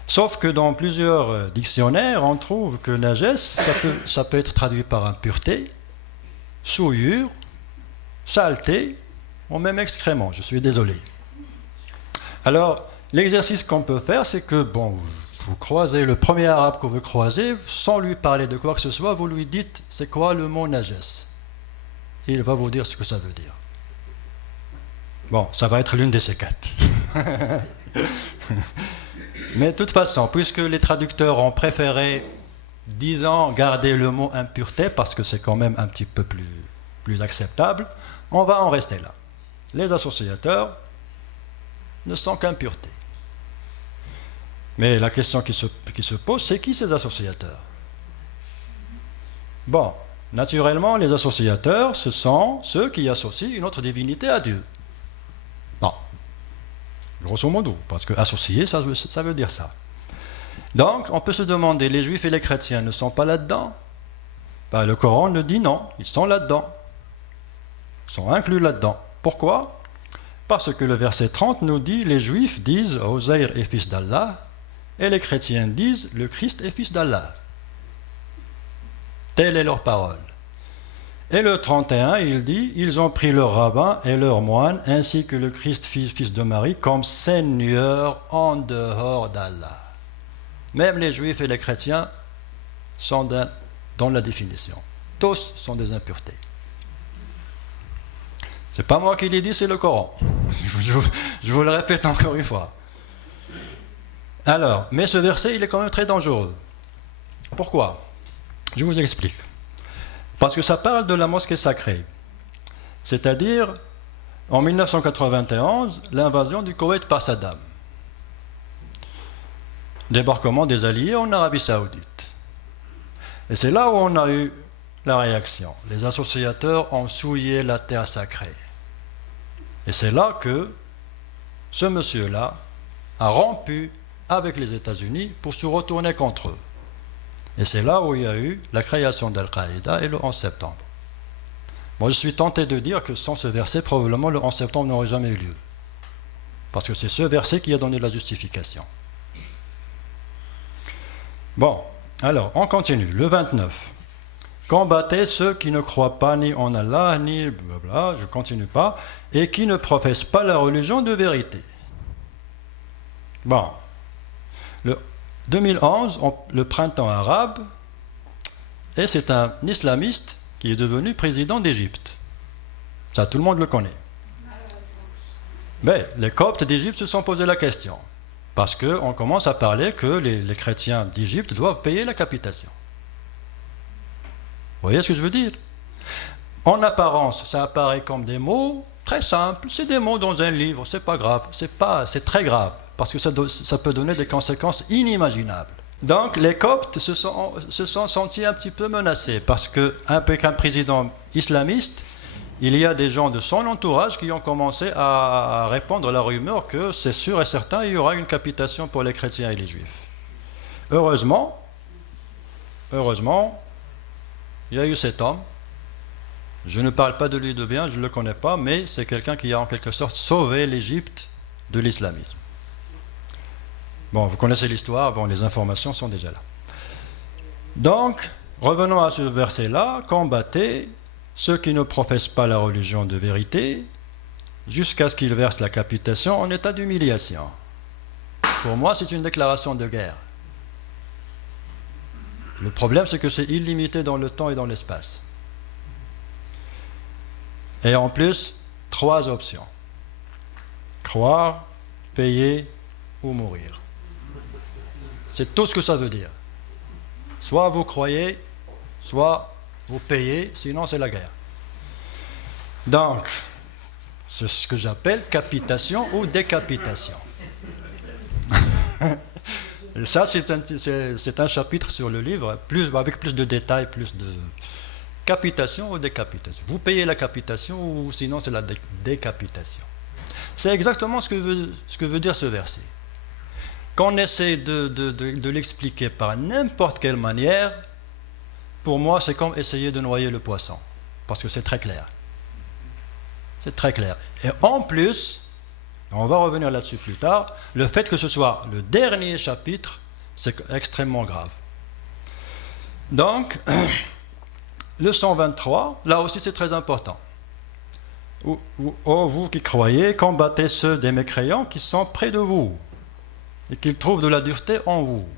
Sauf que dans plusieurs dictionnaires, on trouve que najas, ça peut être traduit par impureté, souillure, saleté, ou même excrément, je suis désolé. Alors, l'exercice qu'on peut faire, c'est que, bon, vous croisez le premier arabe que vous croisez, sans lui parler de quoi que ce soit, vous lui dites, c'est quoi le mot najas? Et il va vous dire ce que ça veut dire. Bon, ça va être l'une de ces 4. Mais de toute façon, puisque les traducteurs ont préféré, disons, garder le mot impureté, parce que c'est quand même un petit peu plus acceptable, on va en rester là. Les associateurs ne sont qu'impuretés. Mais la question qui se pose, c'est qui ces associateurs? Bon, naturellement, les associateurs, ce sont ceux qui associent une autre divinité à Dieu. Bon, grosso modo, parce que associer, ça veut dire ça. Donc, on peut se demander, les juifs et les chrétiens ne sont pas là-dedans? Ben, le Coran nous dit non, ils sont là-dedans. Ils sont inclus là-dedans. Pourquoi? Parce que le verset 30 nous dit, les juifs disent Ozaïr est fils d'Allah, et les chrétiens disent le Christ est fils d'Allah. Telle est leur parole. Et le 31, il dit, ils ont pris leur rabbin et leur moine, ainsi que le Christ fils de Marie, comme Seigneur en dehors d'Allah. Même les juifs et les chrétiens sont dans la définition. Tous sont des impuretés. C'est pas moi qui l'ai dit, c'est le Coran. Je vous le répète encore une fois. Alors, mais ce verset, il est quand même très dangereux. Pourquoi? Je vous explique. Parce que ça parle de la mosquée sacrée. C'est-à-dire, en 1991, l'invasion du Koweït par Saddam. Débarquement des Alliés en Arabie Saoudite. Et c'est là où on a eu la réaction. Les associateurs ont souillé la terre sacrée. Et c'est là que ce monsieur-là a rompu avec les États-Unis pour se retourner contre eux. Et c'est là où il y a eu la création d'Al-Qaïda et le 11 septembre. Moi, je suis tenté de dire que sans ce verset, probablement le 11 septembre n'aurait jamais eu lieu. Parce que c'est ce verset qui a donné la justification. Bon, alors, on continue. Le 29. Combattez ceux qui ne croient pas ni en Allah, ni blablabla, je ne continue pas, et qui ne professent pas la religion de vérité. Bon. Le 2011, le printemps arabe, et c'est un islamiste qui est devenu président d'Égypte. Ça, tout le monde le connaît. Mais les Coptes d'Égypte se sont posé la question, parce qu'on commence à parler que les chrétiens d'Égypte doivent payer la capitation. Vous voyez ce que je veux dire? En apparence, ça apparaît comme des mots très simples, c'est des mots dans un livre, c'est pas grave, c'est très grave, parce que ça peut donner des conséquences inimaginables. Donc les Coptes se sont sentis un petit peu menacés, parce qu'avec un président islamiste, il y a des gens de son entourage qui ont commencé à répandre la rumeur que c'est sûr et certain, il y aura une capitation pour les chrétiens et les juifs. Heureusement, il y a eu cet homme. Je ne parle pas de lui de bien, je ne le connais pas, mais c'est quelqu'un qui a en quelque sorte sauvé l'Égypte de l'islamisme. Bon, vous connaissez l'histoire, bon, les informations sont déjà là. Donc, revenons à ce verset-là, combattez ceux qui ne professent pas la religion de vérité, jusqu'à ce qu'ils versent la capitation en état d'humiliation. Pour moi, c'est une déclaration de guerre. Le problème, c'est que c'est illimité dans le temps et dans l'espace. Et en plus, 3 options. Croire, payer ou mourir. C'est tout ce que ça veut dire. Soit vous croyez, soit vous payez, sinon c'est la guerre. Donc, c'est ce que j'appelle capitation ou décapitation. Et ça, c'est un chapitre sur le livre, avec plus de détails, plus de capitation ou décapitation. Vous payez la capitation ou sinon c'est la décapitation. C'est exactement ce que veut dire ce verset. Qu'on essaie de l'expliquer par n'importe quelle manière, pour moi, c'est comme essayer de noyer le poisson, parce que c'est très clair. C'est très clair. Et en plus, on va revenir là-dessus plus tard, le fait que ce soit le dernier chapitre, c'est extrêmement grave. Donc, le 123, là aussi c'est très important. Ô vous qui croyez, combattez ceux des mécréants qui sont près de vous et qu'ils trouvent de la dureté en vous.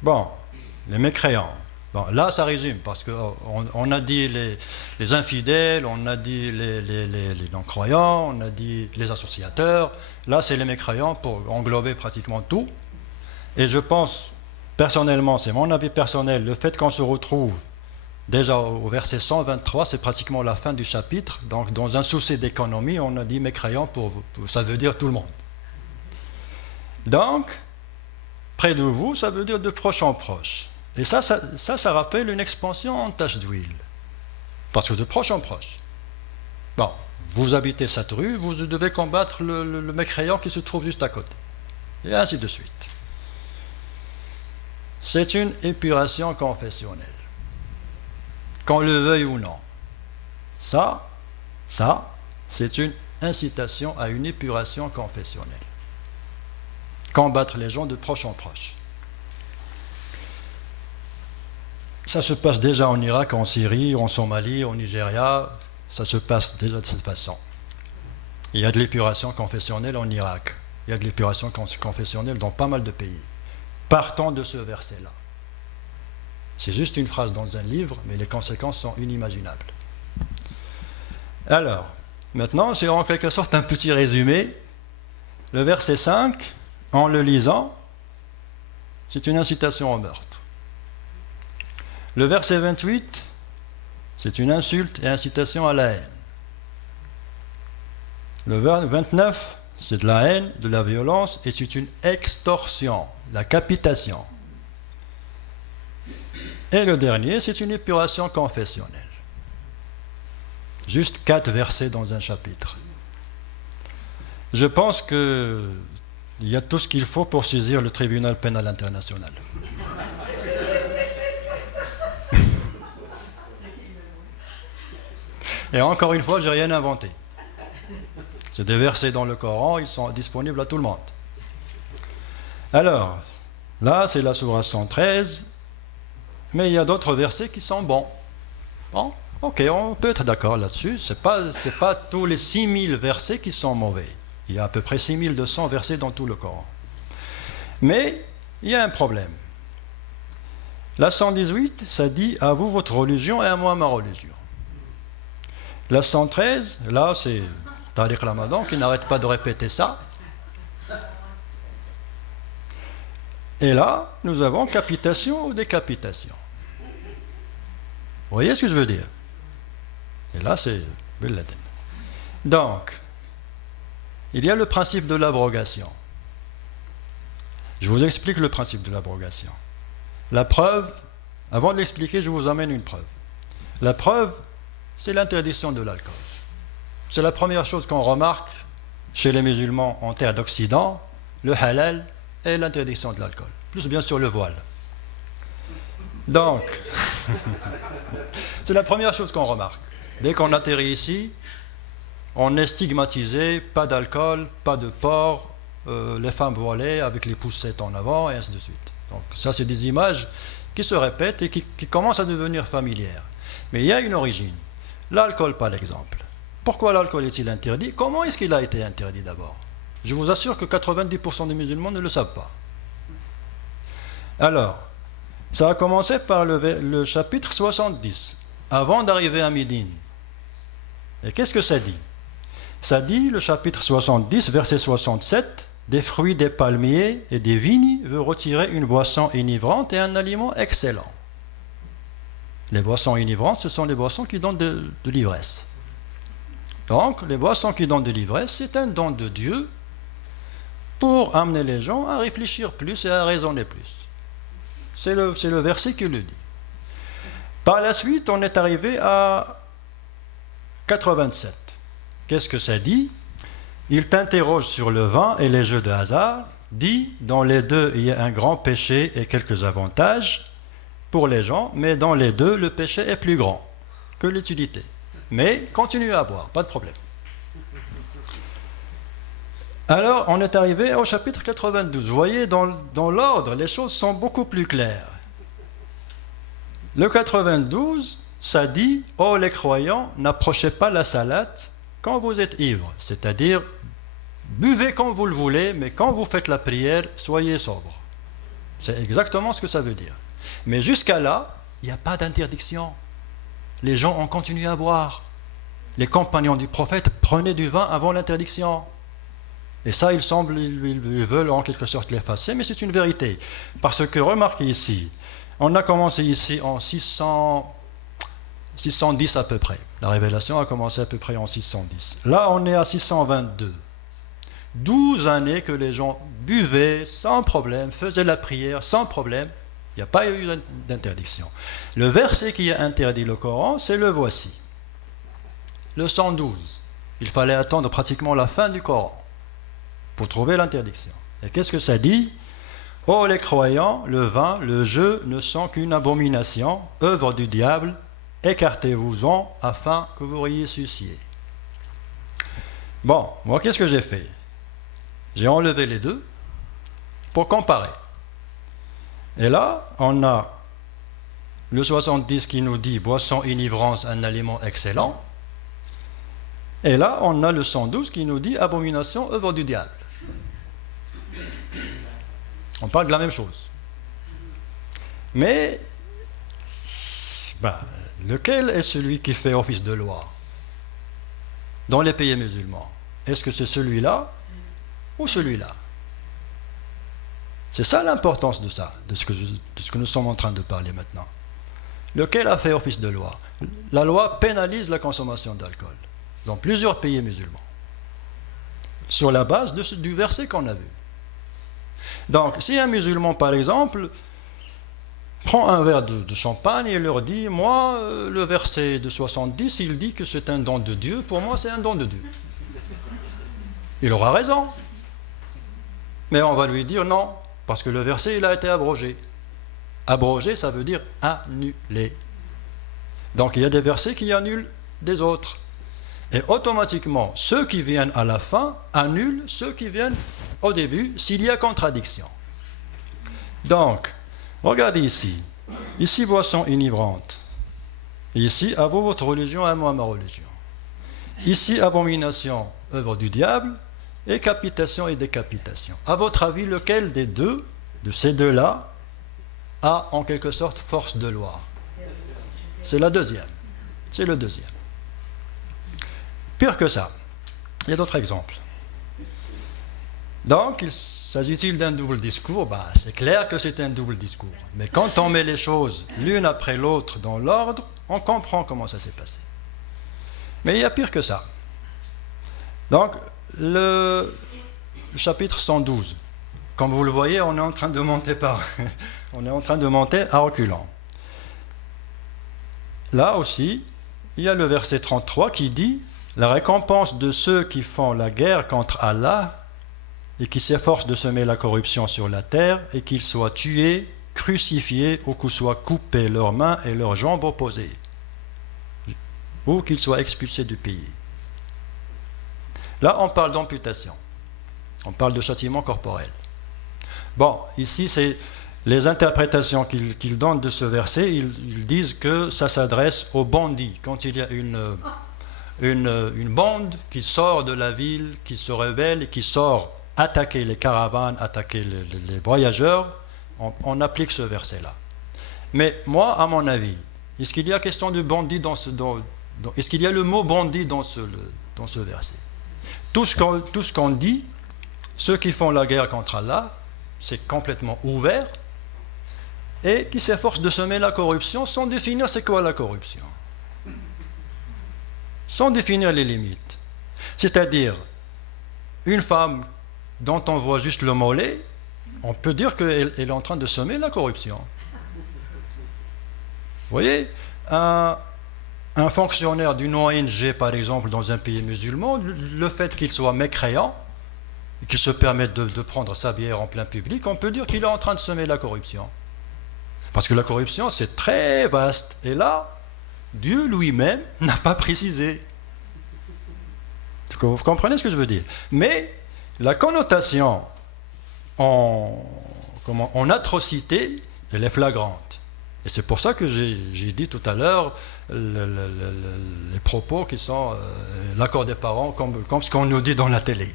Bon, les mécréants. Bon, là, ça résume, parce qu'on a dit les infidèles, on a dit les non-croyants, on a dit les associateurs. Là, c'est les mécréants pour englober pratiquement tout. Et je pense, personnellement, c'est mon avis personnel, le fait qu'on se retrouve déjà au verset 123, c'est pratiquement la fin du chapitre. Donc, dans un souci d'économie, on a dit mécréants, ça veut dire tout le monde. Donc, près de vous, ça veut dire de proche en proche. Et ça rappelle une expansion en tache d'huile. Parce que de proche en proche. Bon, vous habitez cette rue, vous devez combattre le mécréant qui se trouve juste à côté. Et ainsi de suite. C'est une épuration confessionnelle. Qu'on le veuille ou non. Ça, c'est une incitation à une épuration confessionnelle. Combattre les gens de proche en proche. Ça se passe déjà en Irak, en Syrie, en Somalie, au Nigeria. Ça se passe déjà de cette façon. Il y a de l'épuration confessionnelle en Irak. Il y a de l'épuration confessionnelle dans pas mal de pays. Partons de ce verset-là. C'est juste une phrase dans un livre, mais les conséquences sont inimaginables. Alors, maintenant, c'est en quelque sorte un petit résumé. Le verset 5, en le lisant, c'est une incitation au meurtre. Le verset 28, c'est une insulte et incitation à la haine. Le 29, c'est de la haine, de la violence, et c'est une extorsion, la capitation. Et le dernier, c'est une épuration confessionnelle. Juste 4 versets dans un chapitre. Je pense qu'il y a tout ce qu'il faut pour saisir le tribunal pénal international. Et encore une fois, je n'ai rien inventé. C'est des versets dans le Coran, ils sont disponibles à tout le monde. Alors, là, c'est la sourate 113, mais il y a d'autres versets qui sont bons. Bon, ok, on peut être d'accord là-dessus. C'est pas tous les 6000 versets qui sont mauvais. Il y a à peu près 6200 versets dans tout le Coran. Mais il y a un problème. La 118, ça dit « À vous votre religion et à moi ma religion ». La 113, là, c'est Tariq Ramadan qui n'arrête pas de répéter ça. Et là, nous avons capitation ou décapitation. Vous voyez ce que je veux dire? Et là, c'est Belladen. Donc, il y a le principe de l'abrogation. Je vous explique le principe de l'abrogation. La preuve, avant de l'expliquer, je vous amène une preuve. La preuve, c'est l'interdiction de l'alcool. C'est la première chose qu'on remarque chez les musulmans en terre d'Occident, le halal et l'interdiction de l'alcool. Plus bien sûr le voile. Donc, c'est la première chose qu'on remarque. Dès qu'on atterrit ici, on est stigmatisé, pas d'alcool, pas de porc, les femmes voilées avec les poussettes en avant, et ainsi de suite. Donc ça, c'est des images qui se répètent et qui commencent à devenir familières. Mais il y a une origine. L'alcool, par exemple. Pourquoi l'alcool est-il interdit? Comment est-ce qu'il a été interdit d'abord? Je vous assure que 90% des musulmans ne le savent pas. Alors, ça a commencé par le chapitre 70, avant d'arriver à Médine. Et qu'est-ce que ça dit? Ça dit, le chapitre 70, verset 67, des fruits des palmiers et des vignes veut retirer une boisson enivrante et un aliment excellent. Les boissons enivrantes, ce sont les boissons qui donnent de l'ivresse. Donc, les boissons qui donnent de l'ivresse, c'est un don de Dieu pour amener les gens à réfléchir plus et à raisonner plus. C'est le verset qui le dit. Par la suite, on est arrivé à 87. Qu'est-ce que ça dit? Il t'interroge sur le vin et les jeux de hasard, dit, dans les deux, il y a un grand péché et quelques avantages pour les gens, mais dans les deux, le péché est plus grand que l'utilité. Mais continuez à boire, pas de problème. Alors, on est arrivé au chapitre 92. Vous voyez, dans l'ordre, les choses sont beaucoup plus claires. Le 92, ça dit « Oh les croyants, n'approchez pas la salade quand vous êtes ivres. » C'est-à-dire, buvez quand vous le voulez, mais quand vous faites la prière, soyez sobre. C'est exactement ce que ça veut dire. Mais jusqu'à là, il n'y a pas d'interdiction. Les gens ont continué à boire. Les compagnons du prophète prenaient du vin avant l'interdiction. Et ça, ils veulent en quelque sorte l'effacer, mais c'est une vérité. Parce que remarquez ici, on a commencé ici en 610 à peu près. La révélation a commencé à peu près en 610. Là, on est à 622. 12 années que les gens buvaient sans problème, faisaient la prière sans problème. Il n'y a pas eu d'interdiction. Le verset qui a interdit le Coran, c'est le voici. Le 112. Il fallait attendre pratiquement la fin du Coran pour trouver l'interdiction. Et qu'est-ce que ça dit? Oh les croyants, le vin, le jeu ne sont qu'une abomination, œuvre du diable, écartez-vous-en afin que vous réussissiez. Bon, moi qu'est-ce que j'ai fait? J'ai enlevé les deux pour comparer. Et là, on a le 70 qui nous dit boisson enivrance, un aliment excellent. Et là, on a le 112 qui nous dit abomination, œuvre du diable. On parle de la même chose. Mais, lequel est celui qui fait office de loi dans les pays musulmans? Est-ce que c'est celui-là ou celui-là? C'est ça l'importance de ça, de ce que nous sommes en train de parler maintenant. Lequel a fait office de loi? La loi pénalise la consommation d'alcool dans plusieurs pays musulmans, sur la base du verset qu'on a vu. Donc, si un musulman, par exemple, prend un verre de champagne et leur dit, moi, le verset de 70, il dit que c'est un don de Dieu, pour moi, c'est un don de Dieu. Il aura raison. Mais on va lui dire non, parce que le verset, il a été abrogé. Abrogé, ça veut dire annulé. Donc, il y a des versets qui annulent des autres. Et automatiquement, ceux qui viennent à la fin annulent ceux qui viennent au début s'il y a contradiction. Donc, regardez ici. Ici, boisson enivrante. Ici, à vous, votre religion, à moi, ma religion. Ici, abomination, œuvre du diable, et capitation et décapitation. À votre avis, lequel des deux, de ces deux-là, a en quelque sorte force de loi? C'est la deuxième. C'est le deuxième. Pire que ça, il y a d'autres exemples. Donc, il s'agit-il d'un double discours? C'est clair que c'est un double discours. Mais quand on met les choses l'une après l'autre dans l'ordre, on comprend comment ça s'est passé. Mais il y a pire que ça. Donc, le chapitre 112, comme vous le voyez, on est en train de monter on est en train de monter à reculons. Là aussi, il y a le verset 33 qui dit « La récompense de ceux qui font la guerre contre Allah et qui s'efforcent de semer la corruption sur la terre et qu'ils soient tués, crucifiés ou qu'ils soient coupés leurs mains et leurs jambes opposées ou qu'ils soient expulsés du pays. » Là, on parle d'amputation. On parle de châtiment corporel. Bon, ici, c'est les interprétations qu'ils donnent de ce verset. Ils disent que ça s'adresse aux bandits. Quand il y a une bande qui sort de la ville, qui se rebelle et qui sort attaquer les caravanes, attaquer les voyageurs, on applique ce verset-là. Mais moi, à mon avis, est-ce qu'il y a question de bandit est-ce qu'il y a le mot bandit dans ce verset? Tout ce qu'on dit, ceux qui font la guerre contre Allah, c'est complètement ouvert, et qui s'efforcent de semer la corruption sans définir c'est quoi la corruption. Sans définir les limites. C'est-à-dire, une femme dont on voit juste le mollet, on peut dire qu'elle est en train de semer la corruption. Vous voyez, un fonctionnaire d'une ONG, par exemple, dans un pays musulman, le fait qu'il soit mécréant, qu'il se permette de prendre sa bière en plein public, on peut dire qu'il est en train de semer la corruption. Parce que la corruption, c'est très vaste. Et là, Dieu lui-même n'a pas précisé. Vous comprenez ce que je veux dire? Mais la connotation en atrocité, elle est flagrante. Et c'est pour ça que j'ai dit tout à l'heure les propos qui sont l'accord des parents, comme ce qu'on nous dit dans la télé.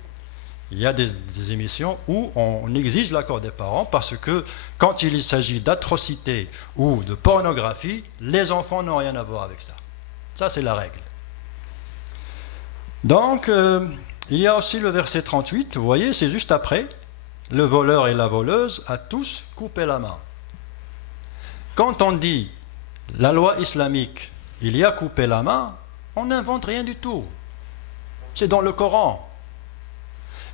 Il y a des émissions où on exige l'accord des parents parce que quand il s'agit d'atrocité ou de pornographie, les enfants n'ont rien à voir avec ça. Ça, c'est la règle. Donc, il y a aussi le verset 38, vous voyez, c'est juste après. Le voleur et la voleuse a tous coupé la main. Quand on dit la loi islamique, il y a coupé la main, on n'invente rien du tout. C'est dans le Coran.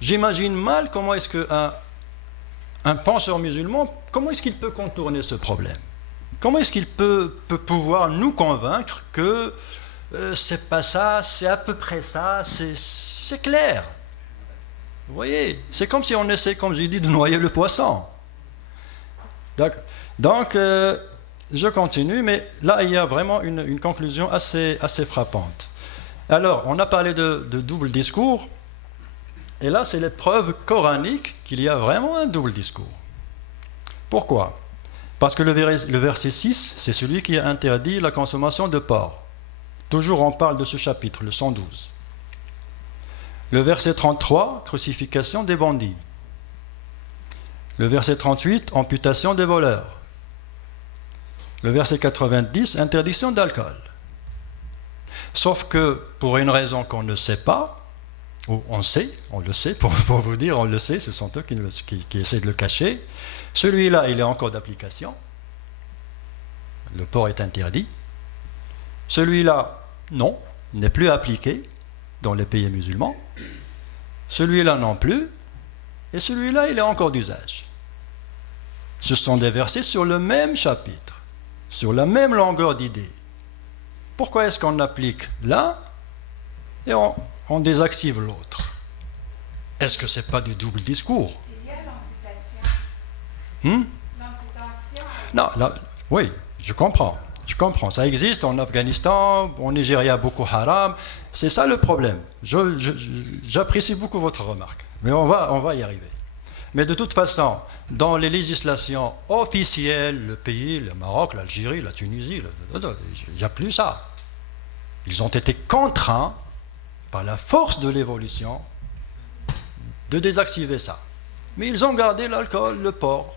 J'imagine mal comment est-ce qu'un penseur musulman, comment est-ce qu'il peut contourner ce problème? Comment est-ce qu'il peut pouvoir nous convaincre que c'est pas ça, c'est à peu près ça, c'est clair. Vous voyez, c'est comme si on essaie, comme j'ai dit, de noyer le poisson. Donc, je continue, mais là, il y a vraiment une conclusion assez frappante. Alors, on a parlé de double discours, et là, c'est les preuves coraniques qu'il y a vraiment un double discours. Pourquoi? Parce que le verset 6, c'est celui qui interdit la consommation de porc. Toujours on parle de ce chapitre, le 112. Le verset 33, crucifixion des bandits. Le verset 38, amputation des voleurs. Le verset 90, interdiction d'alcool. Sauf que, pour une raison qu'on ne sait pas, ou on le sait, pour vous dire, on le sait, ce sont eux qui essaient de le cacher, celui-là, il est encore d'application. Le porc est interdit. Celui-là, non, il n'est plus appliqué dans les pays musulmans. Celui-là non plus. Et celui-là, il est encore d'usage. Ce sont des versets sur le même chapitre, sur la même longueur d'idée. Pourquoi est-ce qu'on applique l'un et on désactive l'autre? Est-ce que ce n'est pas du double discours? Il y a l'amputation. L'amputation. Non, oui, je comprends. Ça existe en Afghanistan, en Nigeria, Boko Haram. C'est ça le problème. J'apprécie beaucoup votre remarque, mais on va y arriver. Mais de toute façon, dans les législations officielles, le pays, le Maroc, l'Algérie, la Tunisie, il n'y a plus ça. Ils ont été contraints, par la force de l'évolution, de désactiver ça. Mais ils ont gardé l'alcool, le porc.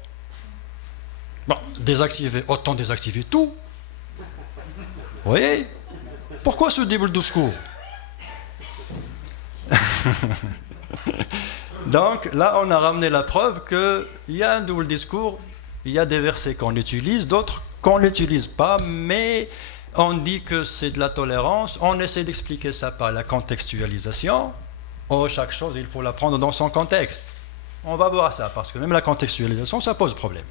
Bon, autant désactiver tout. Vous voyez? Pourquoi ce double discours? Donc là, on a ramené la preuve qu'il y a un double discours, il y a des versets qu'on utilise, d'autres qu'on n'utilise pas, mais on dit que c'est de la tolérance, on essaie d'expliquer ça par la contextualisation. Oh, chaque chose, il faut la prendre dans son contexte. On va voir ça, parce que même la contextualisation, ça pose problème.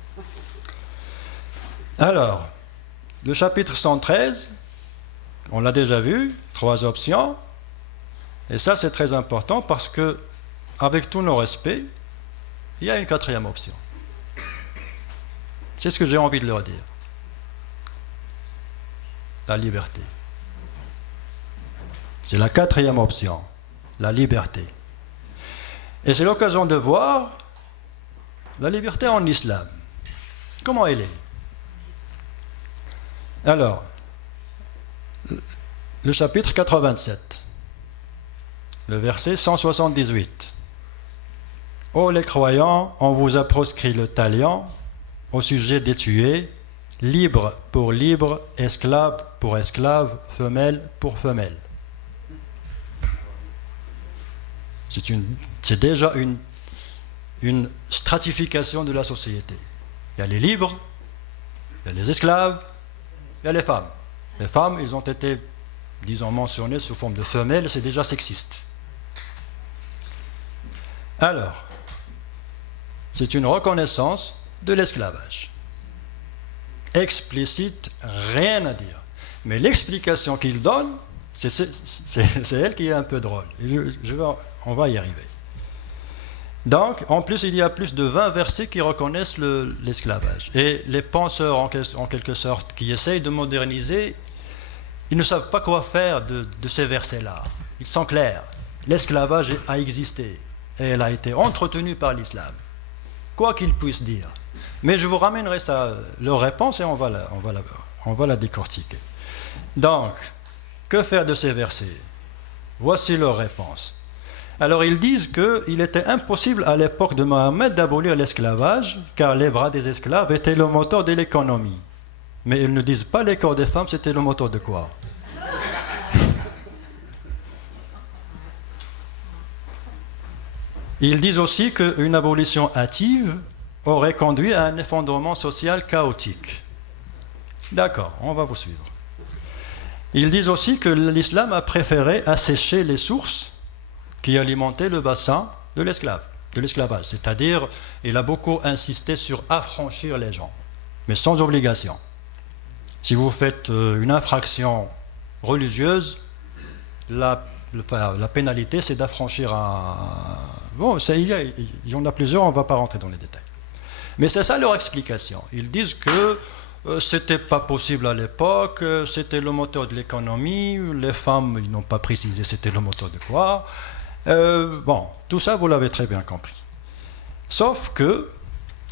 Alors, le chapitre 113, on l'a déjà vu, 3 options. Et ça, c'est très important parce que, avec tous nos respects, il y a une 4e option. C'est ce que j'ai envie de leur dire. La liberté. C'est la 4e option, la liberté. Et c'est l'occasion de voir la liberté en islam. Comment elle est? Alors, le chapitre 87, le verset 178. Ô les croyants, on vous a proscrit le talion au sujet des tués, libre pour libre, esclave pour esclave, femelle pour femelle. C'est déjà une stratification de la société. Il y a les libres, il y a les esclaves, il y a les femmes. Les femmes, ils ont été, disons, mentionnées sous forme de femelles, c'est déjà sexiste. Alors, c'est une reconnaissance de l'esclavage. Explicite, rien à dire. Mais l'explication qu'il donne, c'est elle qui est un peu drôle. On va y arriver. Donc, en plus, il y a plus de 20 versets qui reconnaissent l'esclavage. Et les penseurs, en quelque sorte, qui essayent de moderniser, ils ne savent pas quoi faire de ces versets-là. Ils sont clairs. L'esclavage a existé et elle a été entretenue par l'islam. Quoi qu'ils puissent dire. Mais je vous ramènerai leur réponse et on va la décortiquer. Donc, que faire de ces versets? Voici leur réponse. Alors ils disent qu'il était impossible à l'époque de Mohammed d'abolir l'esclavage, car les bras des esclaves étaient le moteur de l'économie. Mais ils ne disent pas les corps des femmes, c'était le moteur de quoi? Ils disent aussi qu'une abolition hâtive aurait conduit à un effondrement social chaotique. D'accord, on va vous suivre. Ils disent aussi que l'islam a préféré assécher les sources qui alimentaient le bassin de l'esclavage. C'est-à-dire, il a beaucoup insisté sur affranchir les gens, mais sans obligation. Si vous faites une infraction religieuse, la pénalité, c'est d'affranchir un... Bon, il y en a plusieurs, on ne va pas rentrer dans les détails. Mais c'est ça leur explication. Ils disent que c'était pas possible à l'époque, c'était le moteur de l'économie, les femmes, ils n'ont pas précisé c'était le moteur de quoi. Bon, tout ça, vous l'avez très bien compris. Sauf que,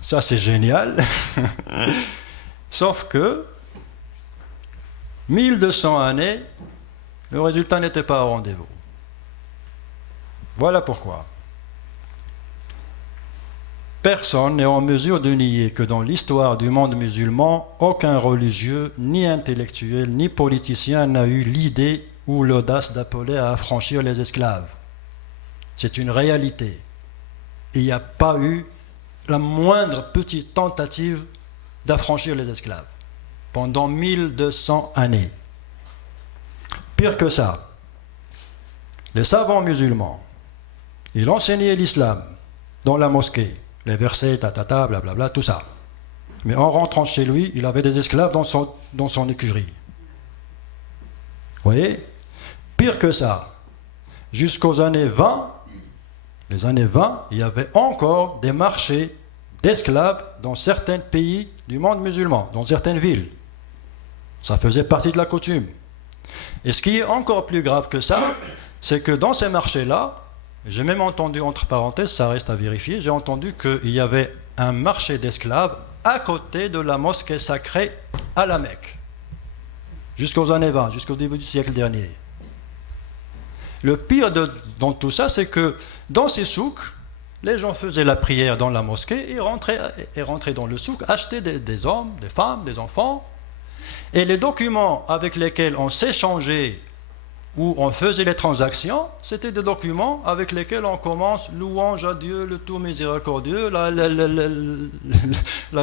ça c'est génial, sauf que, 1200 années, le résultat n'était pas au rendez-vous. Voilà pourquoi. Personne n'est en mesure de nier que dans l'histoire du monde musulman, aucun religieux, ni intellectuel, ni politicien n'a eu l'idée ou l'audace d'appeler à affranchir les esclaves. C'est une réalité. Il n'y a pas eu la moindre petite tentative d'affranchir les esclaves pendant 1200 années. Pire que ça, les savants musulmans, ils enseignaient l'islam dans la mosquée. Les versets, blablabla, tout ça. Mais en rentrant chez lui, il avait des esclaves dans son écurie. Vous voyez? Pire que ça. Jusqu'aux années 20, les années 20, il y avait encore des marchés d'esclaves dans certains pays du monde musulman, dans certaines villes. Ça faisait partie de la coutume. Et ce qui est encore plus grave que ça, c'est que dans ces marchés-là, j'ai même entendu, entre parenthèses, ça reste à vérifier, j'ai entendu qu'il y avait un marché d'esclaves à côté de la mosquée sacrée à la Mecque, jusqu'aux années 20, jusqu'au début du siècle dernier. Le pire dans tout ça, c'est que dans ces souks, les gens faisaient la prière dans la mosquée et rentraient dans le souk, achetaient des hommes, des femmes, des enfants, et les documents avec lesquels on s'échangeait où on faisait les transactions, c'était des documents avec lesquels on commence louange à Dieu, le tout miséricordieux, la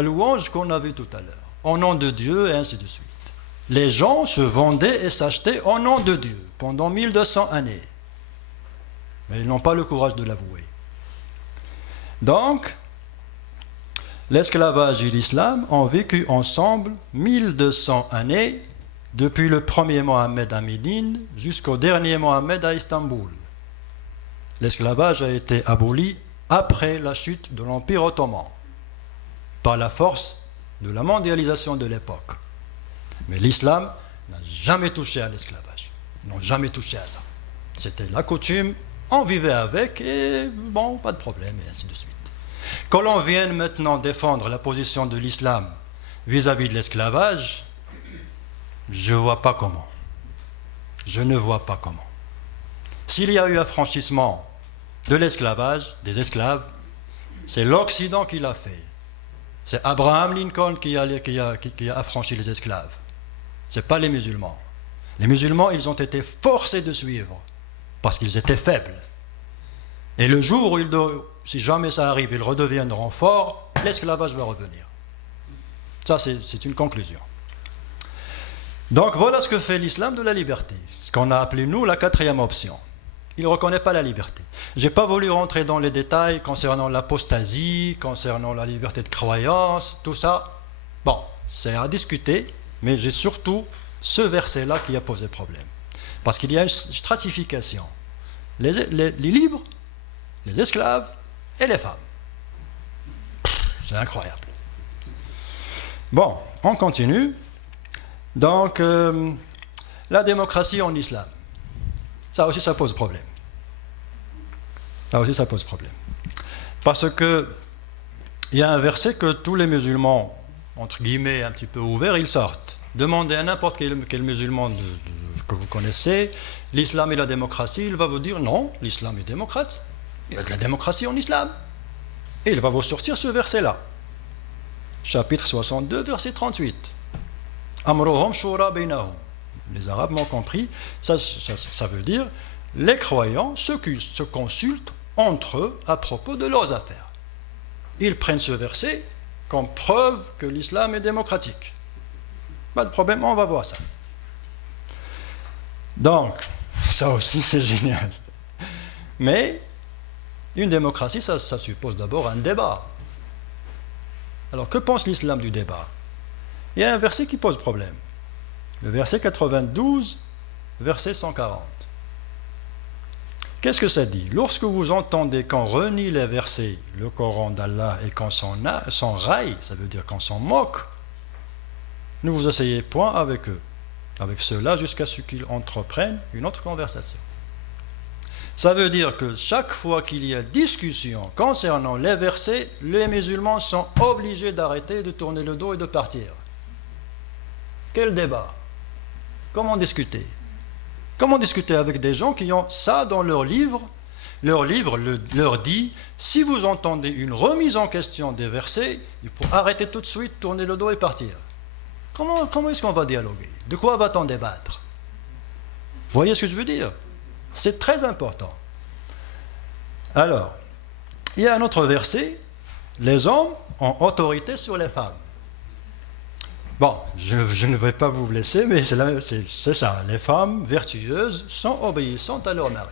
louange qu'on a vue tout à l'heure, au nom de Dieu et ainsi de suite. Les gens se vendaient et s'achetaient au nom de Dieu pendant 1200 années. Mais ils n'ont pas le courage de l'avouer. Donc, l'esclavage et l'islam ont vécu ensemble 1200 années, depuis le premier Mohammed à Médine jusqu'au dernier Mohammed à Istanbul. L'esclavage a été aboli après la chute de l'Empire ottoman, par la force de la mondialisation de l'époque. Mais l'islam n'a jamais touché à l'esclavage. Ils n'ont jamais touché à ça. C'était la coutume, on vivait avec et bon, pas de problème, et ainsi de suite. Que l'on vienne maintenant défendre la position de l'islam vis-à-vis de l'esclavage, je ne vois pas comment. Je ne vois pas comment. S'il y a eu affranchissement de l'esclavage, des esclaves, c'est l'Occident qui l'a fait. C'est Abraham Lincoln qui a affranchi les esclaves. Ce n'est pas les musulmans. Les musulmans, ils ont été forcés de suivre parce qu'ils étaient faibles. Et le jour où, si jamais ça arrive, ils redeviendront forts, l'esclavage va revenir. Ça, c'est une conclusion. Donc voilà ce que fait l'islam de la liberté, ce qu'on a appelé, nous, la quatrième option. Il ne reconnaît pas la liberté. Je n'ai pas voulu rentrer dans les détails concernant l'apostasie, concernant la liberté de croyance, tout ça. Bon, c'est à discuter, mais j'ai surtout ce verset-là qui a posé problème. Parce qu'il y a une stratification. Les libres, les esclaves et les femmes. C'est incroyable. Bon, on continue. Donc, la démocratie en islam. Ça aussi, ça pose problème. Ça aussi, ça pose problème. Parce que il y a un verset que tous les musulmans, entre guillemets, un petit peu ouverts, ils sortent. Demandez à n'importe quel musulman que vous connaissez, l'islam et la démocratie, il va vous dire non, l'islam est démocrate. Il y a de la démocratie en islam. Et il va vous sortir ce verset-là. Chapitre 62, verset 38. Amruhum shura bainahum. Les Arabes m'ont compris, ça veut dire les croyants se consultent entre eux à propos de leurs affaires. Ils prennent ce verset comme preuve que l'islam est démocratique. Pas de problème, on va voir ça. Donc, ça aussi c'est génial. Mais une démocratie, ça suppose d'abord un débat. Alors que pense l'islam du débat? Il y a un verset qui pose problème. Le verset 92, verset 140. Qu'est-ce que ça dit? Lorsque vous entendez qu'on renie les versets, le Coran d'Allah, et qu'on s'en raille, ça veut dire qu'on s'en moque, ne vous asseyez point avec eux, avec ceux-là, jusqu'à ce qu'ils entreprennent une autre conversation. Ça veut dire que chaque fois qu'il y a discussion concernant les versets, les musulmans sont obligés d'arrêter, de tourner le dos et de partir. Quel débat? Comment discuter? Comment discuter avec des gens qui ont ça dans leur livre? Leur livre leur dit, si vous entendez une remise en question des versets, il faut arrêter tout de suite, tourner le dos et partir. Comment est-ce qu'on va dialoguer? De quoi va-t-on débattre? Vous voyez ce que je veux dire? C'est très important. Alors, il y a un autre verset, les hommes ont autorité sur les femmes. Bon, je ne vais pas vous blesser, mais c'est ça. Les femmes vertueuses sont obéissantes à leur mari.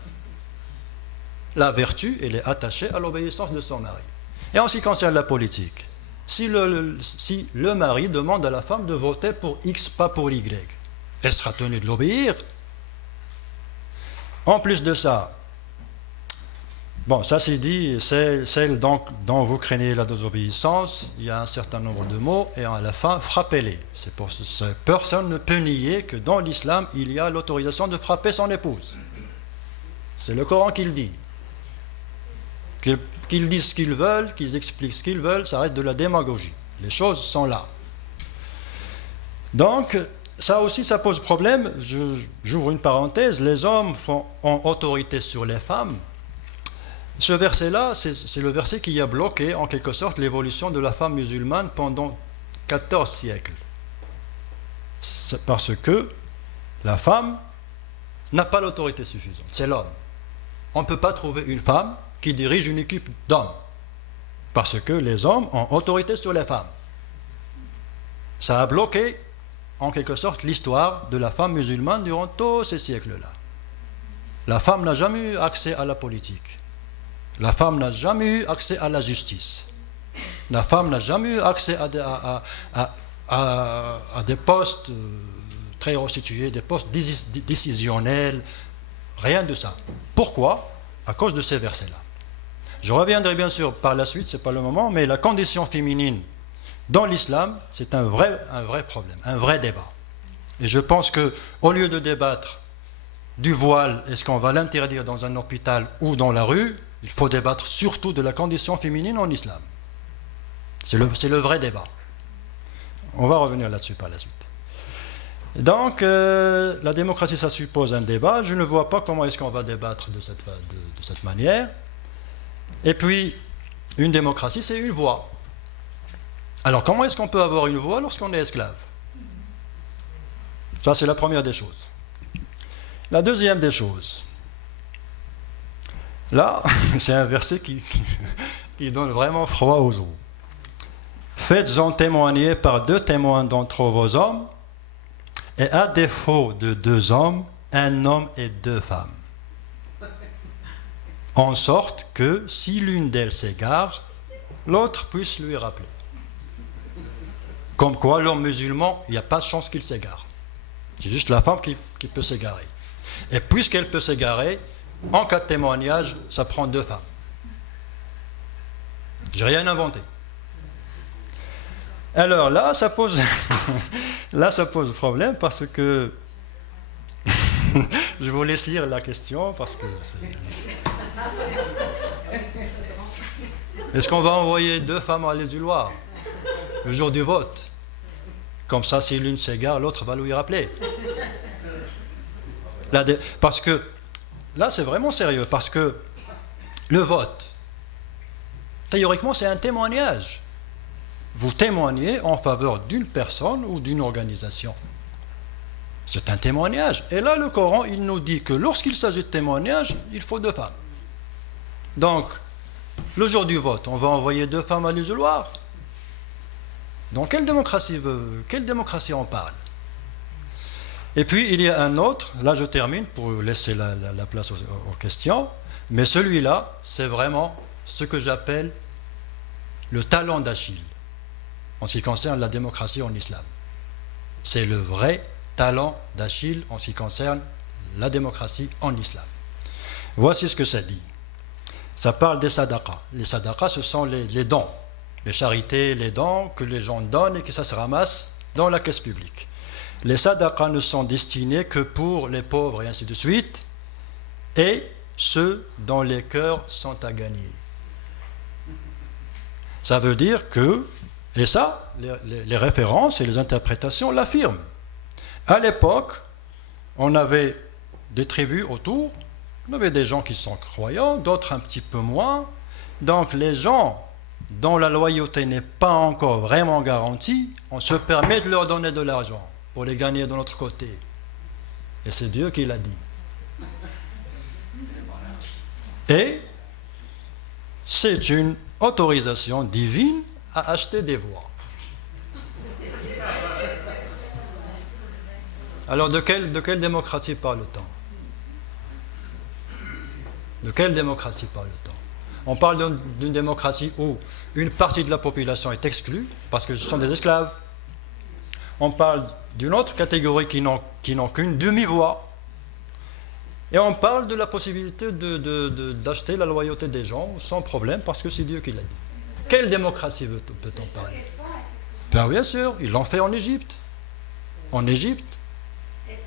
La vertu, elle est attachée à l'obéissance de son mari. Et en ce qui concerne la politique, si le mari demande à la femme de voter pour X, pas pour Y, elle sera tenue de l'obéir. En plus de ça, bon, ça c'est dit, celle dont vous craignez la désobéissance, il y a un certain nombre de mots, et à la fin, frappez-les. Personne ne peut nier que dans l'islam, il y a l'autorisation de frapper son épouse. C'est le Coran qui le dit. Qu'ils disent ce qu'ils veulent, qu'ils expliquent ce qu'ils veulent, ça reste de la démagogie. Les choses sont là. Donc, ça aussi, ça pose problème. J'ouvre une parenthèse. Les hommes ont autorité sur les femmes. Ce verset-là, c'est le verset qui a bloqué, en quelque sorte, l'évolution de la femme musulmane pendant 14 siècles. C'est parce que la femme n'a pas l'autorité suffisante. C'est l'homme. On ne peut pas trouver une femme qui dirige une équipe d'hommes. Parce que les hommes ont autorité sur les femmes. Ça a bloqué, en quelque sorte, l'histoire de la femme musulmane durant tous ces siècles-là. La femme n'a jamais eu accès à la politique. La femme n'a jamais eu accès à la justice. La femme n'a jamais eu accès à des postes très haut situés, des postes décisionnels, rien de ça. Pourquoi? À cause de ces versets-là. Je reviendrai bien sûr par la suite, ce n'est pas le moment, mais la condition féminine dans l'islam, c'est un vrai problème, un vrai débat. Et je pense qu'au lieu de débattre du voile, est-ce qu'on va l'interdire dans un hôpital ou dans la rue, il faut débattre surtout de la condition féminine en islam. C'est le vrai débat. On va revenir là-dessus par la suite. Donc, la démocratie, ça suppose un débat. Je ne vois pas comment est-ce qu'on va débattre de cette manière. Et puis, une démocratie, c'est une voix. Alors, comment est-ce qu'on peut avoir une voix lorsqu'on est esclave? Ça, c'est la première des choses. La deuxième des choses, Là, c'est un verset qui donne vraiment froid aux os. Faites-en témoigner par 2 témoins d'entre vos hommes, et à défaut de 2 hommes, un homme et 2 femmes. En sorte que, si l'une d'elles s'égare, l'autre puisse lui rappeler. Comme quoi, l'homme musulman, il n'y a pas de chance qu'il s'égare. C'est juste la femme qui peut s'égarer. Et puisqu'elle peut s'égarer, en cas de témoignage, ça prend 2 femmes. J'ai rien inventé. Alors là, ça pose problème parce que je vous laisse lire la question parce que est-ce qu'on va envoyer 2 femmes à l'isoloir le jour du vote? Comme ça, si l'une s'égare, l'autre va lui rappeler. Parce que là, c'est vraiment sérieux parce que le vote, théoriquement, c'est un témoignage. Vous témoignez en faveur d'une personne ou d'une organisation. C'est un témoignage. Et là, le Coran, il nous dit que lorsqu'il s'agit de témoignage, il faut 2 femmes. Donc, le jour du vote, on va envoyer 2 femmes à l'isoloir. Dans quelle démocratie on parle? Et puis, il y a un autre, là je termine pour laisser la place aux questions, mais celui-là, c'est vraiment ce que j'appelle le talon d'Achille en ce qui concerne la démocratie en islam. C'est le vrai talon d'Achille en ce qui concerne la démocratie en islam. Voici ce que ça dit. Ça parle des sadaqas. Les sadaqas, ce sont les dons, les charités, les dons que les gens donnent et que ça se ramasse dans la caisse publique. Les sadaqas ne sont destinés que pour les pauvres et ainsi de suite, et ceux dont les cœurs sont à gagner. Ça veut dire que, et ça, les références et les interprétations l'affirment. À l'époque, on avait des tribus autour, on avait des gens qui sont croyants, d'autres un petit peu moins. Donc les gens dont la loyauté n'est pas encore vraiment garantie, on se permet de leur donner de l'argent pour les gagner de notre côté. Et c'est Dieu qui l'a dit. Et c'est une autorisation divine à acheter des voix. Alors de quelle démocratie parle-t-on? De quelle démocratie parle-t-on? On parle d'une démocratie où une partie de la population est exclue parce que ce sont des esclaves. On parle d'une autre catégorie qui n'ont qu'une demi-voix. Et on parle de la possibilité d'acheter la loyauté des gens sans problème parce que c'est Dieu qui l'a dit. Quelle démocratie peut-on parler? Ben bien sûr, ils l'ont fait en Égypte. En Égypte,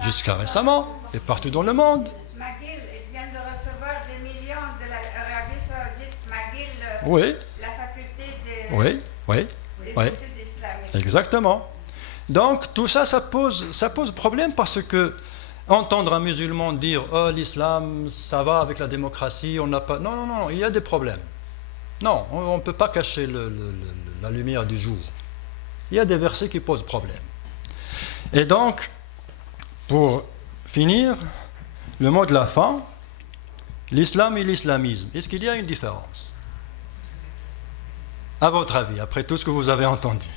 jusqu'à récemment, et partout dans le monde. McGill, il vient de recevoir des millions de l'Arabie Saoudite. McGill, Oui, la faculté des oui. études islamiques. Exactement. Donc tout ça, ça pose problème parce que entendre un musulman dire « Oh, l'islam, ça va avec la démocratie, on n'a pas… » Non, il y a des problèmes. Non, on ne peut pas cacher la lumière du jour. Il y a des versets qui posent problème. Et donc, pour finir, le mot de la fin, l'islam et l'islamisme, est-ce qu'il y a une différence? À votre avis, après tout ce que vous avez entendu?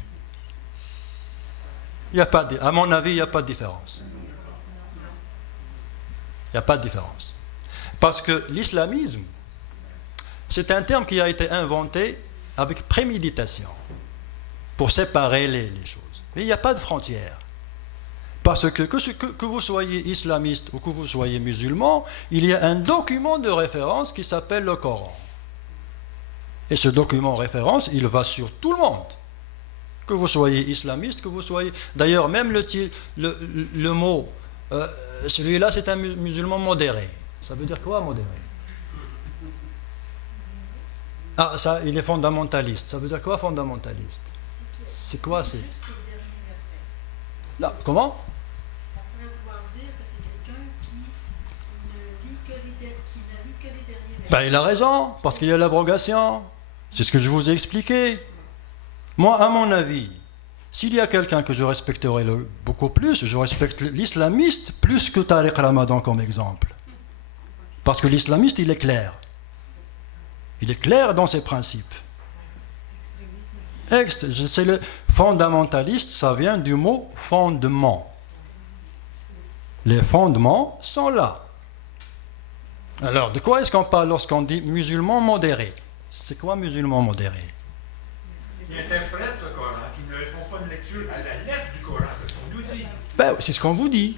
À mon avis, il n'y a pas de différence. Il n'y a pas de différence. Parce que l'islamisme, c'est un terme qui a été inventé avec préméditation pour séparer les choses. Mais il n'y a pas de frontière. Parce que vous soyez islamiste ou que vous soyez musulman, il y a un document de référence qui s'appelle le Coran. Et ce document de référence, il va sur tout le monde. Que vous soyez islamiste, que vous soyez… D'ailleurs, même le mot, celui-là, c'est un musulman modéré. Ça veut dire quoi, modéré? Ah, ça, il est fondamentaliste. Ça veut dire quoi, fondamentaliste? C'est quoi, c'est… Là, comment? Ça pourrait vouloir dire que c'est quelqu'un qui n'a lu que les derniers versets. Ben, il a raison, parce qu'il y a l'abrogation. C'est ce que je vous ai expliqué. Moi, à mon avis, s'il y a quelqu'un que je respecterai beaucoup plus, je respecte l'islamiste plus que Tariq Ramadan comme exemple. Parce que l'islamiste, il est clair. Il est clair dans ses principes. C'est le fondamentaliste, ça vient du mot fondement. Les fondements sont là. Alors, de quoi est-ce qu'on parle lorsqu'on dit musulman modéré? C'est quoi musulman modéré? Qui interprètent le Coran, qui ne font pas une lecture à la lettre du Coran, c'est ce qu'on nous dit. Ben, c'est ce qu'on vous dit.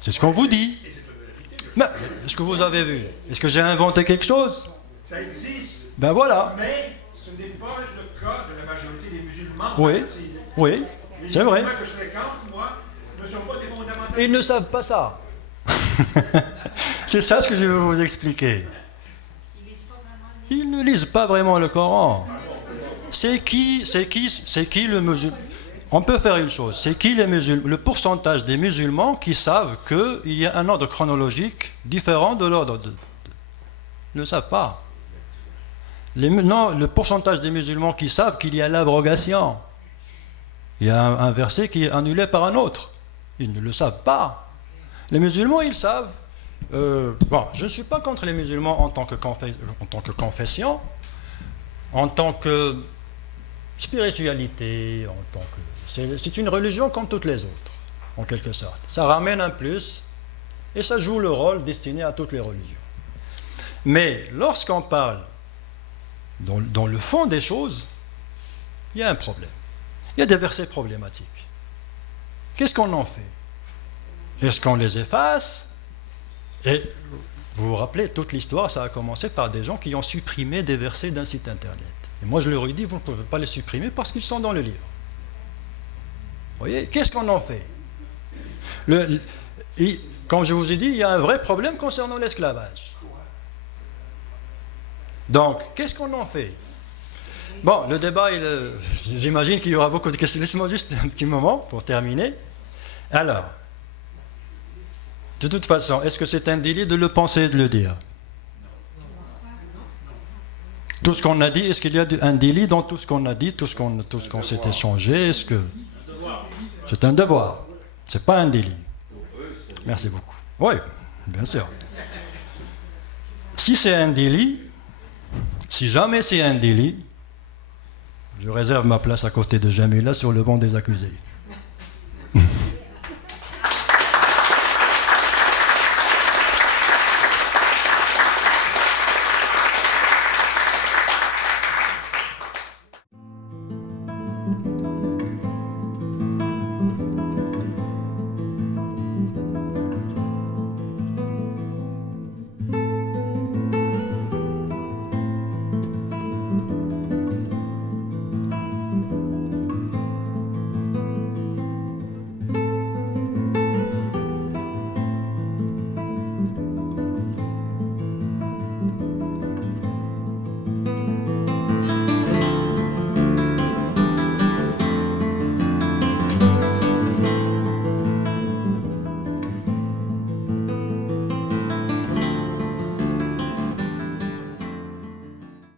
C'est ce qu'on vous dit. Et c'est une vérité. Mais, est-ce que vous avez vu? Est-ce que j'ai inventé quelque chose? Ça existe, Ben voilà. mais ce n'est pas le cas de la majorité des musulmans. Oui, oui, Les c'est vrai. musulmans que je fréquente, moi, ne sont pas des fondamentalistes. Ils ne savent pas ça. C'est ça ce que je veux vous expliquer. Ils ne lisent pas vraiment le Coran. C'est qui le musulman? On peut faire une chose. C'est qui les musulmans? Le pourcentage des musulmans qui savent qu'il y a un ordre chronologique différent de l'ordre ils ne le savent pas. Non, le pourcentage des musulmans qui savent qu'il y a l'abrogation. Il y a un verset qui est annulé par un autre. Ils ne le savent pas. Les musulmans, ils savent. Bon, je ne suis pas contre les musulmans en tant que confession, en tant que spiritualité, c'est une religion comme toutes les autres, en quelque sorte. Ça ramène un plus et ça joue le rôle destiné à toutes les religions. Mais lorsqu'on parle dans le fond des choses, il y a un problème. Il y a des versets problématiques. Qu'est-ce qu'on en fait? Est-ce qu'on les efface? Et vous vous rappelez, toute l'histoire, ça a commencé par des gens qui ont supprimé des versets d'un site internet. Et moi, je leur ai dit, vous ne pouvez pas les supprimer parce qu'ils sont dans le livre. Vous voyez, qu'est-ce qu'on en fait? Comme je vous ai dit, il y a un vrai problème concernant l'esclavage. Donc, qu'est-ce qu'on en fait? Bon, le débat, j'imagine qu'il y aura beaucoup de questions. Laissez-moi juste un petit moment pour terminer. Alors, de toute façon, est-ce que c'est un délit de le penser et de le dire? Tout ce qu'on a dit, est-ce qu'il y a un délit dans tout ce qu'on a dit, tout ce qu'on s'est échangé? Est-ce que c'est un devoir? C'est pas un délit. Merci beaucoup. Oui, bien sûr. Si c'est un délit, si jamais c'est un délit, je réserve ma place à côté de Jamila sur le banc des accusés.